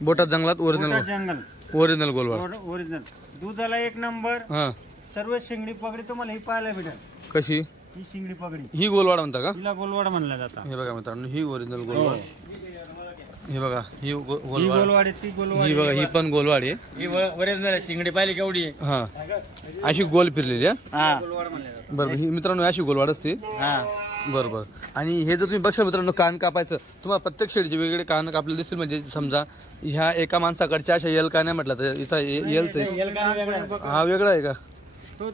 बोटात जंगलात बोटात ओरिजिनल जंगल, ओरिजिनल गोलवाड. ओरिजिनल. दुधाला एक नंबर. हा सर्व शिंगडी पगडी तुम्हाला ही पाहायला भेटेल. कशी? ही शिंगडी पगडी, ही गोलवाड म्हणता का? हिला गोलवाड म्हणलं जातं. हे बघा मित्रांनो, ही ओरिजिनल गोलवाड. हे बघा ही ही गोलवाड. गोलवाड आहे, ती गोलवाड ही बघा ही पण गोलवाड आहे. ही ओरिजिनल आहे. शिंगडी पाहिली केवढी आहे. हा अशी गोल फिरलेली. हा गोलवाड म्हणलं जातं. बरोबर. ही मित्रांनो अशी गोलवाड असते. हा बरोबर. आणि हे जर तुम्ही बघा मित्रांनो, कान कापायचं तुम्हाला प्रत्येक शेळीचे वेगवेगळे कान कापले दिसतील. म्हणजे समजा ह्या एका माणसाकडच्या अशा यल कान्या म्हटलं तर याचा येलच आहे. हा वेगळा आहे का? तो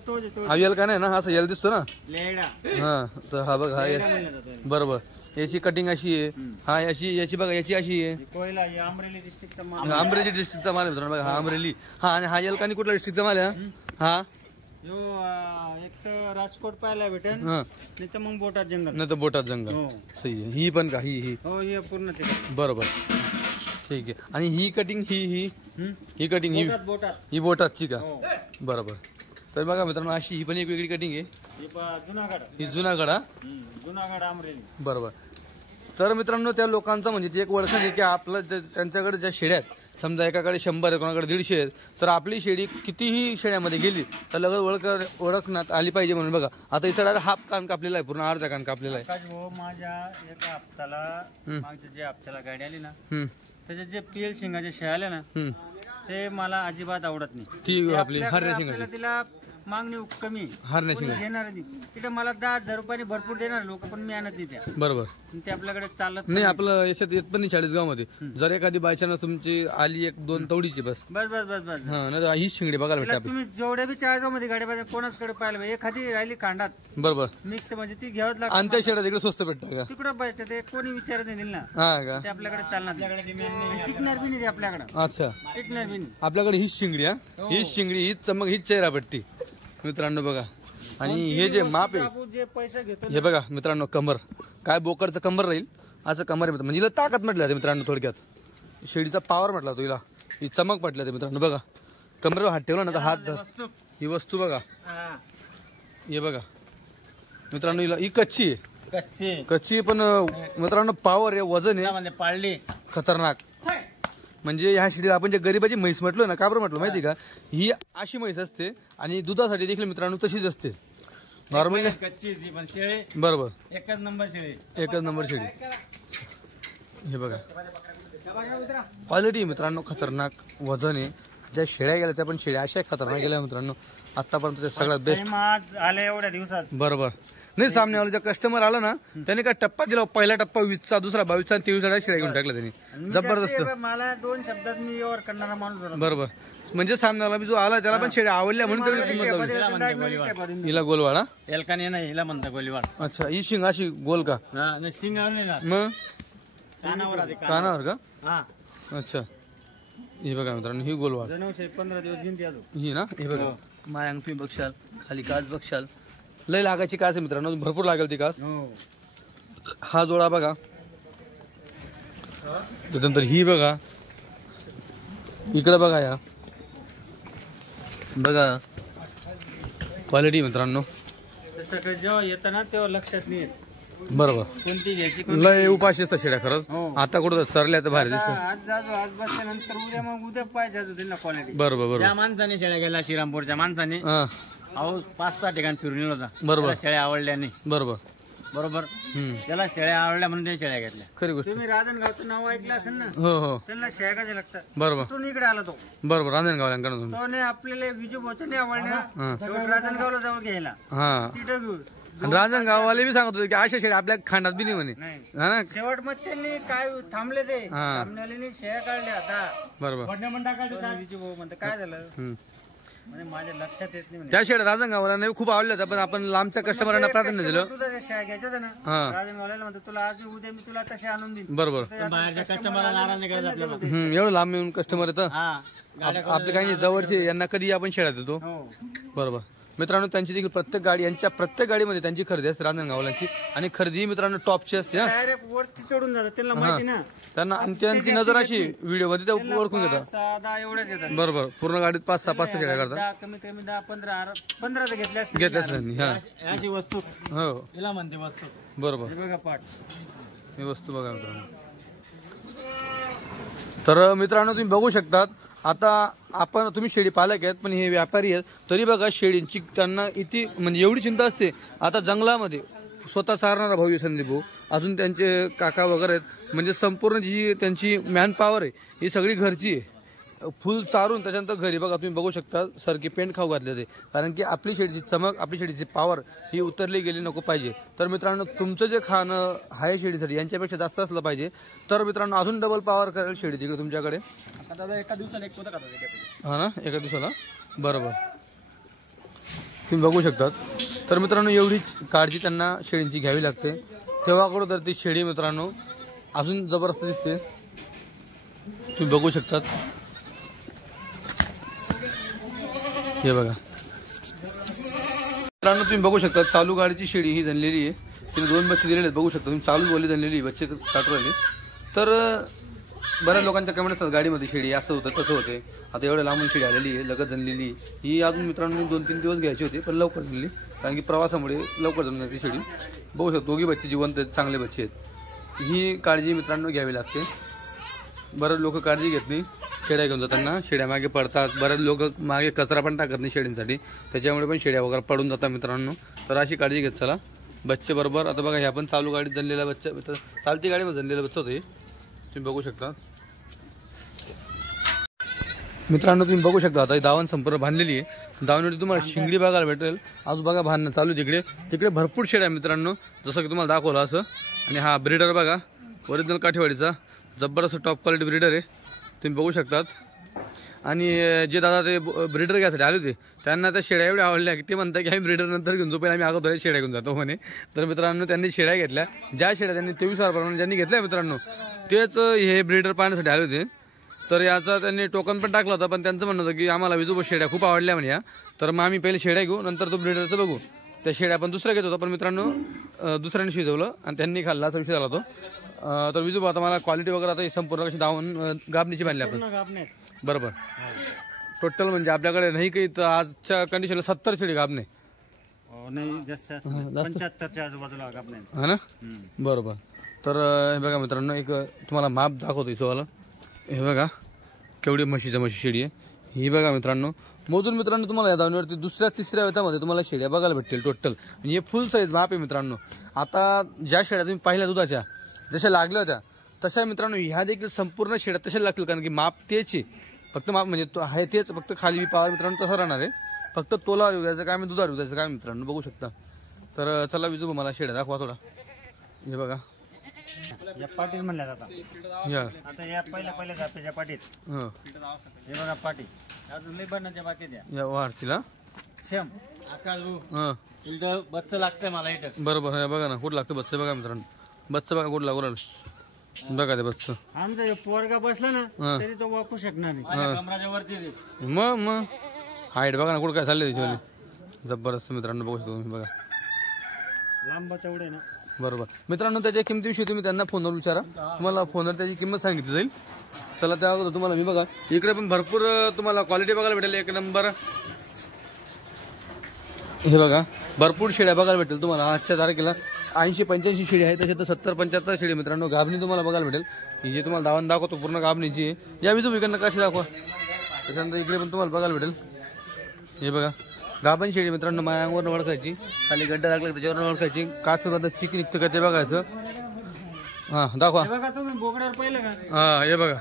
हा यल कान आहे ना, हा असा यल दिसतो ना. लेडा हा तर हा बघ हा म्हणलं जातं. बरोबर. याची कटिंग अशी आहे. हा याची याची बघा याची अशी आहे. कोयला ही अमरेली डिस्ट्रिक्टचा माल. अमरेली डिस्ट्रिक्टचा माल आहे मित्रांनो. बघा हा अमरेली. हा आणि हा यल कानी कुठल्या डिस्ट्रिक्टचा माल आहे? हा जो एक तर राजकोट पाहायला भेटेल, हा नाही तर मग बोटात जंगल. नाही तर बोटात जंगल. हो सही आहे. ही पण का? ही हो, हे पूर्ण ते. बरोबर. ठीक आहे. आणि ही कटिंग ही ही कटिंग ही बोटात. ही बोटाची का? हो. बरोबर. तर बघा मित्रांनो अशी ही पण एक वेगळी कटिंग आहे. हे जुनागड. ही जुनागड. हा जुनागड अमरेली. बरोबर. तर मित्रांनो त्या लोकांचा म्हणजे ती एक ओळख आहे की आपलं त्यांच्याकडे ज्या शेळ्या आहेत, समजा एकाकडे 100 आहे, कोणाकडे 150 आहेत, तर आपली शेळी कितीही शेळ्यामध्ये गेली तर लगेच ओळखण्यात आली पाहिजे. म्हणून बघा आता इथं डायरेक्ट हाफ कान कापलेला आहे, पूर्ण अर्धा कान कापलेला आहे. आकाश भाऊ, माझ्या एका हप्त्याला मागच्या जे हप्त्याला गाडी आली ना, हम्म, त्याचे जे पीएल शिंगाचे शेळ्या आले ना, हम्म. ते मला अजिबात आवडत नाही. ती ते आपली आपल्याकडे- हरण्या आपल्याला शिंगाची. तिला मागणी कमी, हरण्या कोणी शिंगाची. घेणार नाही. तिथे मला 10,000 रुपयाने भरपूर देणार लोक, पण मी आणत नाही त्या. बरोबर. ते आपल्याकडे चालत नाही आपलं याच्यात येत पण नाही 40 मध्ये. जर एखादी बायचान्स तुमची आली 1-2 तवडीची बस. बस बस बस बस. हा नाही हीच शिंगडी बघायला भेटते तिला आपली. तुम्ही जेवढे बी 40 मध्ये गाडी पाहिजे कोणाचकडे पाहिलं पाहिजे. एखादी राहिली कांडात बरोबर. मिक्स म्हणजे ती घ्यावंच लागतं. आणि त्या शेळ्या तिकडे स्वस्त भेटतात का? तिकडं पाहिजे ते कोणी विचारत नाही ना, हा का? ते आपल्याकडे चालणार टिकणार बी नाही ते आपल्याकडे, अच्छा. टिकणार बी नाही. आपल्याकडे हीच शिंगडी. हा हीच शिंगडी, हीच चमक, हीच चेहरापट्टी मित्रांनो बघा. आणि हे जे माप आहे, आपण जे पैसा घेतो हे बघा मित्रांनो, कमर काय बोकडचं कंबर राहील असं कमर आहे म्हणजे हिला ताकद म्हटलं जाते मित्रांनो. थोडक्यात शेळीचा पावर म्हटला जातो हिला, ही चमक म्हटलं जाते मित्रांनो. बघा कमरेवर हात ठेवला ना तर हात धर. ही वस्तू बघा, हे बघा मित्रांनो, हिला ही कच्ची आहे, कच्ची पण मित्रांनो पावर आहे, वजन आहे म्हणजे पाळली खतरनाक. म्हणजे ह्या शेळीला आपण जे गरीबाची म्हैस म्हटलो ना, का बरं म्हटलं माहिती का? ही अशी म्हैस असते आणि दुधासाठी देखील मित्रांनो तशीच असते नॉर्मली. कच्ची ती पण शेळी बरोबर, एकच नंबर शेळी. एकच नंबर शेळी. हे बघा क्वालिटी मित्रांनो खतरनाक, वजन आहे. ज्या शेळ्या गेल्या त्या पण शेळ्या अशा खतरनाक गेल्या मित्रांनो आतापर्यंत सगळ्यात बेस्ट. आज आले एवढ्या दिवसात. बरोबर. नाही सामन्यावर ज्या कस्टमर आला ना त्याने काय टप्पा दिला, पहिला टप्पा 20चा, दुसरा 22चा, 23चा शेळ्या घेऊन टाकला त्यांनी. मी जबरदस्त. जास्त मला 2 शब्दात मी व्यवहार करणारा माणूस होतो. बरोबर. म्हणजे सामन्याला बी जो आला त्याला पण शेळ्या आवडल्या म्हणून त्याने किंमत लावली. हिला गोलवाडा. एलकाने नाही, हिला म्हणता गोलीवाड. अच्छा, ही शिंग अशी गोल का? सिंगावर नाही ना, मग कानावर आली, कानावर का? हा. अच्छा, ही बघा मित्रांनो, ही गोलवाड. जनवशे 15 दिवस गिनती अजून. ही ना, हे बघा मायांग तुम्ही बघशाल, खाली काच बघशाल, लय लागायची काच आहे मित्रांनो, भरपूर लागेल ती काच. हा जोडा बघा, त्याच्यानंतर ही बघा, इकडे बघा, या बघा क्वालिटी मित्रांनो. ते सगळं जेव्हा येतं ना तेव्हा लक्षात नाही येत बरोबर. कोणती घ्यायची लय उपाशी असतात शेळ्या खरंच. हो. आता कुठं सरल्या तर भारी दिसत. आज बसल्यानंतर उद्या मग उद्या पाहिजे अजून त्यांना क्वालिटी. बरोबर बरोबर. त्या माणसाने शेळ्या गेला श्रीरामपूरच्या माणसाने हा अहो 5-6 ठिकाणी फिरून येलो होता. बरोबर. त्याला शेळ्या आवडल्या नाही. बरोबर. बरोबर. हम्म. त्याला शेळ्या आवडल्या म्हणून त्याने शेळ्या घेतल्या. खरी गोष्ट. तुम्ही राजनगावचं नाव ऐकलं असेल ना. हो हो त्यांना शेळ्याचे लागतात. बरोबर कुठून इकडे आला तो. बरोबर. रांजणगावल्यांकडून. तो ने आपल्याला विजू भोचं नाही आवडलं. हा शेवट राजनगावला जाऊन घ्यायला हा. तिथं घेऊन आणि रांजणगाववाले बी सांगत होते की अशा शेळ्या आपल्या खांडात बी नाही म्हणे. नाही. हा ना. शेवट मग त्यांनी काय थांबले ते हा. थांबण्याने शेळ्या काढल्या आता. बरोबर. विजू भाऊ म्हणतो काय झालं हम्म. म्हणजे माझ्या लक्षात येत नाही म्हणे. त्या शेळ्या रांजणगावला खूप आवडल्या होत्या पण आपण लांबच्या कस्टमरांना प्राधान्य दिलं. तुला त्या शेळ्या घ्यायच्या होत्या ना. हा राजनगावला म्हणतो तुला आज उद्या मी तुला तसे आणून देईन. बरोबर. बाहेरच्या कस्टमरला नाराज नाही करायचं आपल्याला. एवढं लांब येऊन कस्टमर येतं. हा आपले काही नाही जवळचे यांना कधी आपण शेळ्या देतो. हो. बरोबर. मित्रांनो त्यांची देखील प्रत्येक गाडी यांच्या प्रत्येक गाडीमध्ये त्यांची खरेदी असते रांजणगावलांची. आणि खरेदी मित्रांनो टॉपची असते. हा डायरेक्ट वरती चढून जातात त्यांना माहिती ना. त्यांना आणि त्यांची नजर अशी व्हिडिओ मध्ये त्या ओळखून घेतात. 6-10 एवढ्याच येतात. बरोबर. पूर्ण गाडीत 5-6 शेळ्या करतात. 10 कमीत कमी 10-15 तर घेतल्या असतील. घेतल्याच त्यांनी. हा अशी वस्तू हो तिला म्हणते वस्तू. बरोबर. हे बघा पाठ. ही वस्तू बघा मित्रांनो. तर मित्रांनो तुम्ही बघू शकतात. आता आपण तुम्ही शेळी पालक आहेत पण हे व्यापारी आहेत तरी बघा शेळींची त्यांना इथे म्हणजे एवढी चिंता असते. आता जंगलामध्ये स्वतः सारणारा भाऊ संदीप भाऊ अजून त्यांचे काका वगैरे आहेत म्हणजे संपूर्ण जी त्यांची मॅन पॉवर आहे ही सगळी घरची आहे. फुल चारून त्याच्यानंतर घरी बघा तुम्ही बघू शकता सारखी पेंट खाऊ घातले ते कारण की आपली शेळीची चमक आपली शेळीची पॉवर ही उतरली गेली नको पाहिजे. तर मित्रांनो तुमचं जे खाणं आहे शेळीसाठी यांच्यापेक्षा जास्त असलं पाहिजे तर मित्रांनो अजून डबल पॉवर करेल शेळी तिकडे तुमच्याकडे. आता दादा एका दिवसाला एक पोतं खातात. हा ना एका दिवसाला. बरोबर तुम्ही बघू शकतात. तर मित्रांनो एवढी काळजी त्यांना शेळींची घ्यावी लागते तेव्हा कुठं तर ती शेळी मित्रांनो अजून जबरदस्त दिसते. तुम्ही बघू शकतात. हे बघा मित्रांनो तुम्ही बघू शकता चालू गाडीची शेळी ही जनलेली आहे. तिने 2 बच्चे दिलेले आहेत बघू शकता तुम्ही. चालू बोली जनलेली बच्चे काढू राहिले. तर बऱ्याच लोकांच्या कमेंट असतात गाडीमध्ये शेळी असं होतं तसं होते. आता एवढ्या लांबून शेळी आलेली आहे लगत जनलेली. ही अजून मित्रांनो 2-3 दिवस घ्यायची होती पण लवकर जनली कारण की प्रवासामुळे लवकर जमणार ती शेळी. बघू शकतो दोघी बच्चे जिवंत आहेत चांगले बच्चे आहेत. ही काळजी मित्रांनो घ्यावी लागते. बरेच लोक काळजी घेत नाही शेळ्या घेऊन जाताना. शेळ्या मागे पडतात. बरेच लोक मागे कचरा पण टाकत नाही शेळींसाठी त्याच्यामुळे पण शेळ्या वगैरे पडून जातात मित्रांनो. तर अशी काळजी घेत चला बच्चे बरोबर. आता बघा ह्या पण चालू गाडीत जनलेला बच्चा चालती गाडीमध्ये जनलेला बच्चा होते तुम्ही बघू शकता. मित्रांनो तुम्ही बघू शकता आता दावण संपूर्ण बांधलेली आहे. दावणीवरती तुम्हाला शिंगडी बघायला भेटेल. अजून बघा बांधणं चालू तिकडे भरपूर शेळ्या मित्रांनो जसं की तुम्हाला दाखवलं असं. आणि हा ब्रीडर बघा ओरिजिनल काठीवाडीचा जबरदस्त टॉप क्वालिटी ब्रीडर आहे तुम्ही बघू शकतात. आणि जे दादा ते ब्रीडर घ्यायसाठी आले होते त्यांना त्या शेळ्या एवढ्या आवडल्या की ते म्हणतात की आम्ही ब्रीडर नंतर घेऊन जो पहिला आम्ही अगोदर शेळ्या घेऊन जातो म्हणे. तर मित्रांनो त्यांनी शेळ्या घेतल्या. ज्या शेळ्या त्यांनी 23,000 ज्यांनी घेतल्या मित्रांनो तेच हे ब्रीडर पाहण्यासाठी आले होते. तर याचा त्यांनी टोकन पण टाकलं होतं पण त्यांचं म्हणणं होतं की आम्हाला विजोबा शेळ्या खूप आवडल्या म्हणे. तर मग आम्ही पहिले शेळ्या घेऊ नंतर तो ब्रीडरचं बघू. त्या शेळ्या पण दुसऱ्या घेत होता पण मित्रांनो दुसऱ्याने शिजवलं आणि त्यांनी खाल्ला असा विषय झाला तो. तर विजोबा आता मला क्वालिटी वगैरे आता संपूर्ण कशी दावून गाबणीची बांधली आपण. बरोबर. टोटल म्हणजे आपल्याकडे नाही काही तर आजच्या कंडिशनला 70 शेळी गाबणे नाही जास्त 75च्या आजूबाजूला गाबणे हा ना. बरोबर. तर हे बघा मित्रांनो एक तुम्हाला माप दाखवतो इथं. हे बघा केवढी म्हशी शेळी आहे ही बघा मित्रांनो. मोजून मित्रांनो तुम्हाला या दावणीवरती 2-3 वेतामध्ये तुम्हाला शेळ्या बघायला भेटतील टोटल. म्हणजे हे फुल साईज माप आहे मित्रांनो. आता ज्या शेळ्या तुम्ही पाहिल्या दुधाच्या जशा लागल्या होत्या तशा मित्रांनो ह्या देखील संपूर्ण शेळ्या तशा लागतील कारण की माप तेच आहे. फक्त माप म्हणजे तो आहे तेच फक्त खाली पावर मित्रांनो तसं राहणार आहे. फक्त तोलावर येऊ द्यायचं काय मी दुधावर येऊ द्यायचं काय मित्रांनो बघू शकता. तर चला विजू मला शेळ्या दाखवा थोडा. हे बघा या पाटीत म्हणल्या जातात. आता या पहिल्या जातीच्या पाटीत हे बघा पाटी अजून लई बनाच्या बाकी द्या या वाढतील सेम इथं बच्च लागतंय मला इथं. बरोबर. हे बघा ना कुठं लागतं बच्चं बघा मित्रांनो. बच्चं बघा कुठं लागू बघा ते बच्चं. आमचा पोरगा बसला ना तरी तो वाकू शकणार नाही. कमराच्या वरती मग हाईट बघा ना कुठं काय चाललंय त्याच्यावाली जबरदस्त मित्रांनो बघू शकतो तुम्ही बघा. लांब तेवढे ना. बरोबर. मित्रांनो त्याच्या किमतीविषयी तुम्ही त्यांना फोनवर विचारा. तुम्हाला फोनवर त्याची किंमत सांगितली जाईल. चला त्या तुम्हाला मी बघा इकडे पण भरपूर तुम्हाला क्वालिटी बघायला भेटेल. एक नंबर हे बघा भरपूर शेळ्या बघायला भेटेल तुम्हाला आजच्या तारखेला 80-85 शेळी आहे तसे तर 70-75 शेळी मित्रांनो गाभणी तुम्हाला बघायला भेटेल. ही जे तुम्हाला दावण दाखवतो पूर्ण गाभणीची आहे. या विजू इकडनं कशी दाखवा त्याच्यानंतर इकडे पण तुम्हाला बघायला भेटेल. हे बघा गाभण शेळी मित्रांनो मायांवर ओळखायची खाली गड्डा लागला त्याच्यावर ओळखायची कासमध्ये चिक निघतं का ते बघायचं. हा दाखवा. बघा तुम्ही बोकड्यावर पाहिलं का? हा हे बघा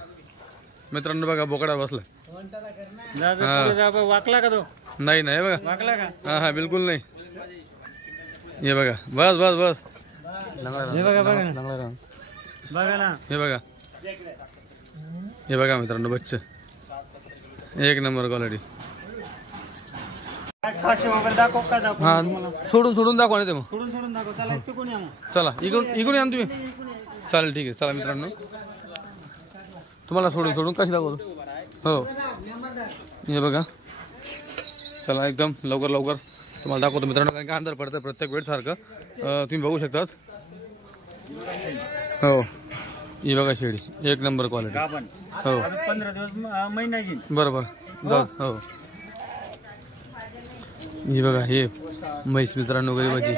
मित्रांनो बघा बोकडा बसला वाकला का तो? नाही नाही बघा वाकला का? हा हा बिलकुल नाही. हे बघा बस बस बस हे बघा बघा बघा ना हे बघा हे बघा मित्रांनो बच्चे एक नंबर क्वालिटी. पाचशे वगैरे दाखव का? दाखव हा सोडून सोडून दाखवा नाही ते मग सोडून सोडून दाखव. चला इथे कोणी आम्हा चला इकडून या ना तुम्ही. चालेल ठीक आहे चला मित्रांनो तुम्हाला सोडून सोडून कशी दाखवतो. हो हे बघा चला एकदम लवकर लवकर तुम्हाला दाखवतो मित्रांनो कारण की अंधार पडतं प्रत्येक वेळ सारखं तुम्ही बघू शकतात. हो ही बघा शेळी एक नंबर क्वालिटी. हो 15 दिवस महिना घेईन. बरोबर हो ही बघा हे म्हैस मित्रांनो गरीबाची.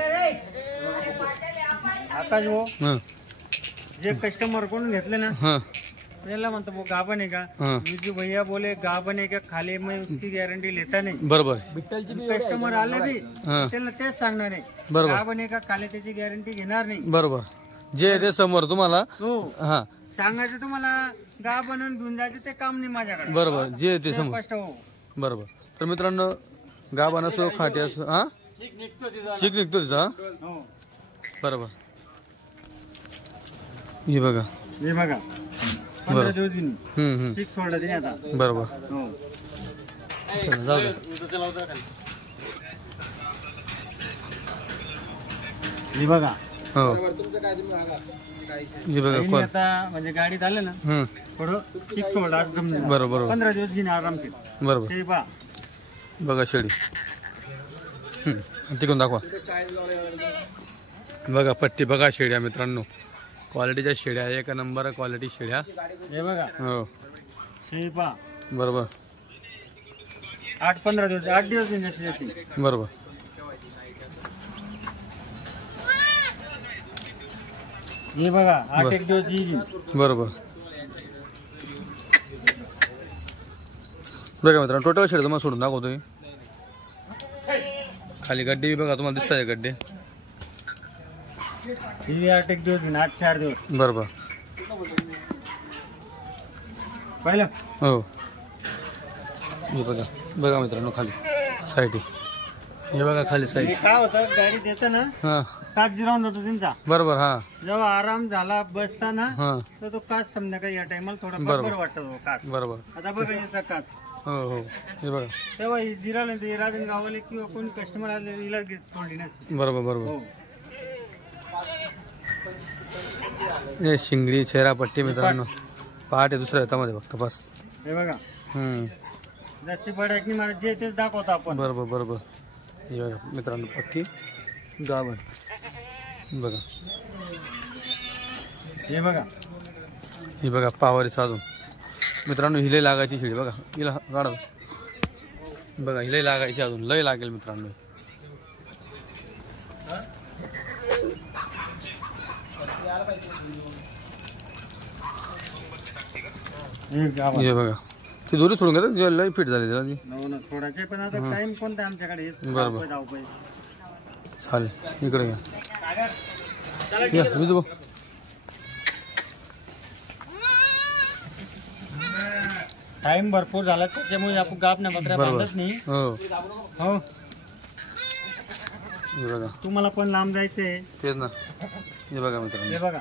आकाश भाऊ हं जे कस्टमर कोण घेतले ना हं त्याला म्हणतो वो गाभन है का? हं विजू भैया बोले गाभन है का खाली मैं उसकी गारंटी लेता नहीं. बरोबर कस्टमर आले बी हं त्यांना तेच सांगणार आहे बरोबर गाभन आहे का खाली त्याची गॅरंटी घेणार नाही. बरोबर जे ते समोर तुम्हाला हो हा सांगायचं तुम्हाला गा बनवून घेऊन जायचं ते काम नाही माझ्याकडे. बरोबर जे ते समोर स्पष्ट हो. बरोबर. तर मित्रांनो गाभण असो खाटी असो हा चिक निघतो तिचा. हो बरोबर हे बघा हे बघा 15 दिवस घेऊन हम्म चिक सोडलं तिने आता. बरोबर हो चला, जाऊ दे. हे बघा हो हे बघा हिने आता म्हणजे गाडीत आलं ना थोडं चिक सोडलं असं समजा. बरोबर बरोबर 15 दिवस घेणे आरामशीर. बरोबर ते पहा बघा शेळी तिकडून दाखवा. बघा पट्टी बघा शेळ्या मित्रांनो क्वालिटीच्या शेळ्या एक नंबर क्वालिटी शेळ्या. हे बघा हो हे पहा बरोबर 8-15 दिवस 8 दिवस घेऊन जायची. बरोबर हे बघा 8-1 दिवस येईल. बरोबर बघा मित्रांनो टोटल शेड तुम्हाला सोडून दाखवतोय. खाली गड्डे बघा तुम्हाला दिसत आहे गड्डे. ही 8-1 दिवस घेईन 8-4 दिवस. बरोबर पाहिलं हो हे बघा बघा मित्रांनो खाली साईड हे बघा खाली साईड. हे काय होतं गाडी देतं ना हा काच जिरावून जातो त्यांचा. बरोबर हा जेव्हा आराम झाला बसताना हा तर तो काच संध्याकाळी या टायमाला थोडा बरोबर. बरोबर वाटतो तो काच. बरोबर आता बघा याचा काच हो हो हे बघा तेव्हा ही जिरावलं ते राजनगावले किंवा कोणी कस्टमर आले हिला सोडली नसते. बरोबर बरोबर. हो हे शिंगडी चेहरा पट्टी मित्रांनो पहाटे दुसऱ्या हातामध्ये बघता बस. हे बघा जास्ती पडायची मला जे तेच दाखवतो आपण. बरोबर बरोबर हे बघा मित्रांनो पक्की गाभण बघा. हे बघा ही बघा पावारी साधून मित्रांनो हि लय लागायची शिडी बघा हिला काढा बघा हि लय लागायची अजून लय लागेल मित्रांनो. हे बघा ती दोरी सोडून घेतात जे लय फिट झाली त्याला ती. थोडाचे पण आता टाइम कोणता आमच्याकडे बरोबर. धावपळ. चालेल इकडे घ्या या विजू भाऊ. टाइम भरपूर झाला त्याच्यामुळे आपण गाप ना बकऱ्या बरोबर बांधत नाही. हो हो हे बघा तुम्हाला पण लांब जायचंय. तेच ना हे बघा मित्रांनो. हे बघा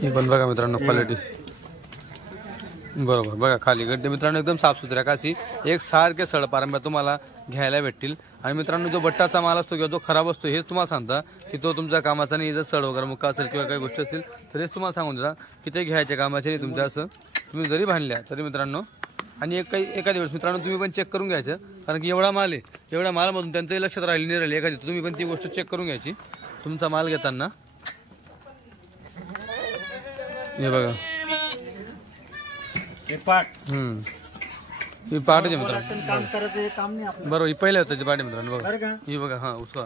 हे पण बघा मित्रांनो क्वालिटी बरोबर बघा खाली गड्डे मित्रांनो एकदम साफसुथऱ्या काशी एक सारखे सड पारंब्या तुम्हाला घ्यायला भेटतील. आणि मित्रांनो जो बट्टाचा माल असतो किंवा जो खराब असतो हेच तुम्हाला सांगता की तो तुमच्या कामाचा नाही. जर सड वगैरे मुक्का असेल किंवा काही गोष्टी असतील तर हेच तुम्हाला सांगून देता की ते घ्यायच्या कामाचे नाही तुमच्या. असं तुम्ही जरी बांधल्या तरी मित्रांनो आणि एखाद्या वेळेस मित्रांनो तुम्ही पण चेक करून घ्यायचं कारण की एवढा माल आहे एवढ्या मालमधून त्यांचंही लक्षात राहिली नाही राहिली एखादी तुम्ही पण ती गोष्ट चेक करून घ्यायची तुमचा माल घेताना. हे बघा हे पाठ ही पहाटे मित्रांनो बोलायचं काम करायचं हे काम नाही आपलं. बरोबर ही पहिल्या होत्याची पहाटे मित्रांनो बघा बरं का ही बघा हा उसवा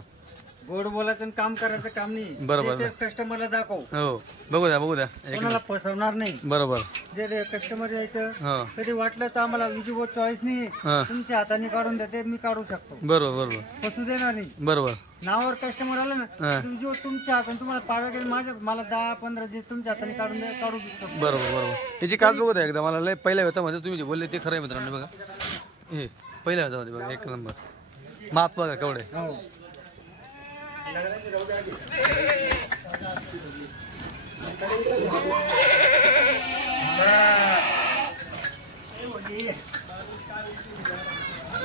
गोड बोलायचं काम करायचं काम नाही. बरोबर. तेच कस्टमरला दाखव. हो बघू द्या एक कोणाला फसवणार नाही. बरोबर जे कस्टमर यायचं हा कधी वाटलं तर आम्हाला विजीबो चॉईस नाही हा तुमच्या हाताने काढून देते मी काढू शकतो. बरोबर फसू देणार नाही. बरोबर नावावर कस्टमर आलं हा. ना विजीबो तुमच्या हाताने तुम्हाला पाडवा गेलं माझ्या मला 10-15 जे तुमच्या हाताने काढू शकतो. बरोबर त्याची काच बघू द्या एकदा मला लय पहिल्या वेतामध्ये तुम्ही जे बोलले ते खरं आहे मित्रांनो बघा हे पहिल्या वेतामध्ये बघा एक नंबर माप बघा केवढे हो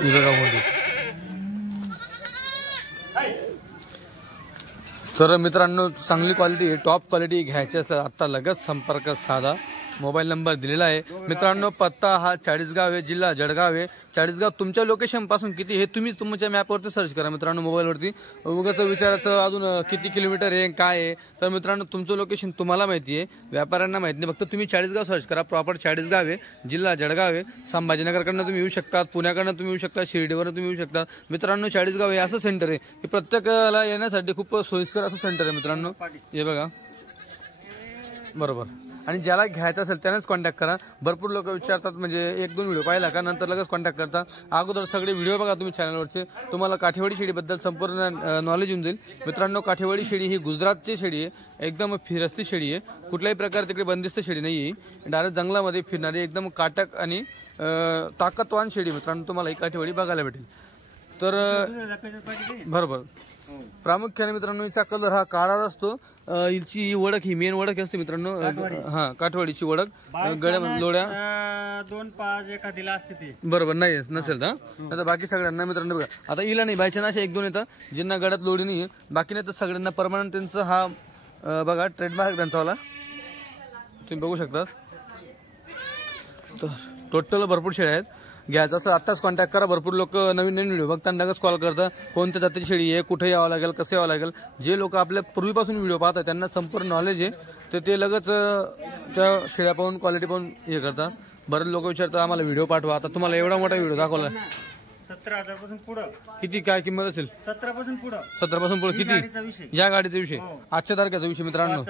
हे बघा मोठी. तर मित्रांनो चांगली क्वालिटी टॉप क्वालिटी घ्यायची असेल आता लगेच संपर्क साधा. मोबाईल नंबर दिलेला आहे मित्रांनो. पत्ता हा चाळीसगाव आहे, जिल्हा जळगाव आहे. चाळीसगाव तुमच्या लोकेशन पासून किती हे तुम्हीच तुमच्या मॅपवरती सर्च करा मित्रांनो मोबाईलवरती. उगाच विचारायचं अजून किती किलोमीटर आहे काय आहे तर मित्रांनो तुमचं लोकेशन तुम्हाला माहिती आहे, व्यापाऱ्यांना माहिती नाही. फक्त तुम्ही चाळीसगाव सर्च करा. प्रॉपर चाळीसगाव आहे, जिल्हा जळगाव आहे. संभाजीनगरकडनं तुम्ही येऊ शकता, पुण्याकडनं तुम्ही येऊ शकता, शिर्डीवरून तुम्ही येऊ शकता. मित्रांनो चाळीसगाव हे असं सेंटर आहे की प्रत्येकाला येण्यासाठी खूप सोयीस्कर असं सेंटर आहे मित्रांनो. हे बघा बरोबर. आणि ज्याला घ्यायचं असेल त्यानेच कॉन्टॅक्ट करा. भरपूर लोक विचारतात म्हणजे 1-2 व्हिडिओ पाहिला का नंतर लगेच कॉन्टॅक्ट करता. अगोदर सगळे व्हिडिओ बघा तुम्ही चॅनलवरचे, तुम्हाला काठेवाडी शेळीबद्दल संपूर्ण नॉलेज येऊन जाईल मित्रांनो. काठेवाडी शेळी ही गुजरातची शेळी आहे, एकदम फिरस्ती शेळी आहे. कुठल्याही प्रकारे तिकडे बंदिस्त शेळी नाही आहे, डायरेक्ट जंगलामध्ये फिरणारी एकदम काटक आणि ताकदवान शेळी मित्रांनो तुम्हाला ही काठेवाडी बघायला भेटेल. तर बरोबर प्रामुख्याने मित्रांनो हिचा कलर हा काळाच असतो. हिची ही ओळख ही मेन ओळख असते मित्रांनो. हा काठवाडीची ओळख गळ्यामध्ये लोड्या 2-5 एखादीला असते ती बरोबर नाही नसेल तर आता बाकी सगळ्यांना मित्रांनो बघा आता हिला नाही बायच्या अशा 1-2 येतात ज्यांना गळ्यात लोडी नाही बाकी नाही तर सगळ्यांना परमनंट त्यांचा हा बघा ट्रेडमार्क त्यांचा वाला तुम्ही बघू शकता. तर टोटल भरपूर शेळ्या आहेत. घ्यायचं असं आत्ताच कॉन्टॅक्ट करा. भरपूर लोक नवीन व्हिडिओ बघताना लगेच कॉल करतात कोणत्या जातीची शेळी आहे, कुठे यावं लागेल, कसं यावं लागेल. जे लोक आपल्या पूर्वीपासून व्हिडिओ पाहतात त्यांना संपूर्ण नॉलेज आहे तर ते लगेच त्या शेळ्या पाहून क्वालिटी पाहून हे करतात. बरेच लोक विचारतात आम्हाला व्हिडिओ पाठवा. आता तुम्हाला एवढा मोठा व्हिडिओ दाखवला 17,000 पासून पुढं. किती काय किंमत असेल? 17 पासून पुढं. 17 पासून पुढे किती या गाडीचा विषय आजच्या तारखेचा विषय मित्रांनो.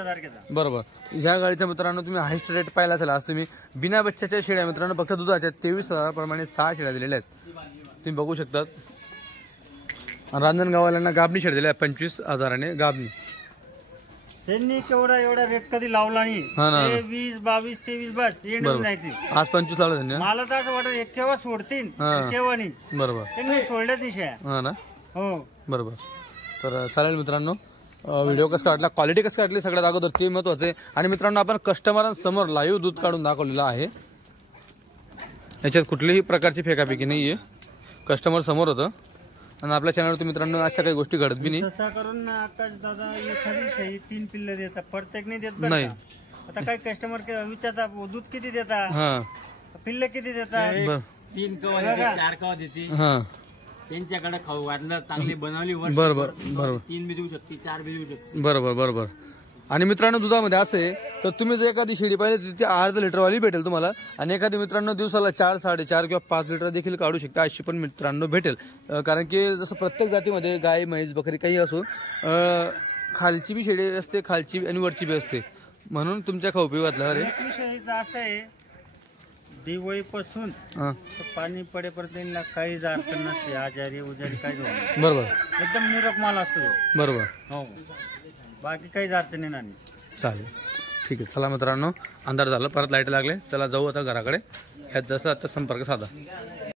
बरोबर ह्या गाडीच्या मित्रांनो तुम्ही हायस्ट रेट पाहिला असेल. आज तुम्ही बिना बच्च्याच्या शेळ्या मित्रांनो फक्त दुधाच्या 23,000 प्रमाणे 6 शेळ्या दिलेल्या आहेत तुम्ही बघू शकतात. रांजणगाववाल्यांना गाबणी शेळ्या दिल्या 25,000 गाबणी. त्यांनी एवढा रेट कधी लावला नाही. 20, 22, 23 बस येऊन जायचे. आज 25 लावलं त्यांनी. मला तर असं वाटत केव्हा सोडतील केव्हा नाही. बरोबर त्यांनी सोडल्या दिशा हा ना. हो बरोबर. तर चालेल मित्रांनो व्हिडिओ कसा वाटला, क्वालिटी कसं वाटली सगळ्यात अगोदर ते महत्वाचं आहे. आणि मित्रांनो आपण कस्टमरांसमोर लाईव्ह दूध काढून दाखवलेलं आहे. याच्यात कुठलीही प्रकारची फेकाफेकी नाहीये, कस्टमर समोर होतं. आणि आपल्या चॅनलवरती मित्रांनो अशा काही गोष्टी घडत बी नाही. तसा करून आकाश दादा एखादी शेळी 3 पिल्ल देतात, प्रत्येक नाही देत नाही. आता काही कस्टमर विचारतात दूध किती देतात, हा पिल्ल किती देतात. 3 कवा देते, 4 कवा देते. हा त्यांच्याकडे खाऊ वाटलं चांगली बनवली बरोबर बरोबर 3 बी देऊ शकते, 4 बी देऊ शकते. बरोबर बरोबर. आणि मित्रांनो दुधामध्ये असं आहे तर तुम्ही जर एखादी शेळी पाहिली ती अर्धा लिटरवाली भेटेल तुम्हाला. आणि एखादी मित्रांनो दिवसाला 4, 4.5 किंवा 5 लिटर देखील काढू शकता अशी पण मित्रांनो भेटेल. कारण की जसं प्रत्येक जातीमध्ये गाय म्हैस बकरी काही असो खालची बी शेळी असते, खालची आणि वरची बी असते. म्हणून तुमच्या खाऊपिवातल्या विषयीचं असं आहे दिवाळीपासून पाणी पडेपर्यंत काहीच अडचण नसते, आजारी उजारी काही होणार. बरोबर एकदम निरोग माल असतो. बरोबर हो बाकी काहीच अडचण येणार नाही. चालेल ठीक आहे. चला मित्रांनो अंधार झालं, परत लाईट लागले. चला जाऊ आता घराकडे. यात जसं आता संपर्क साधा.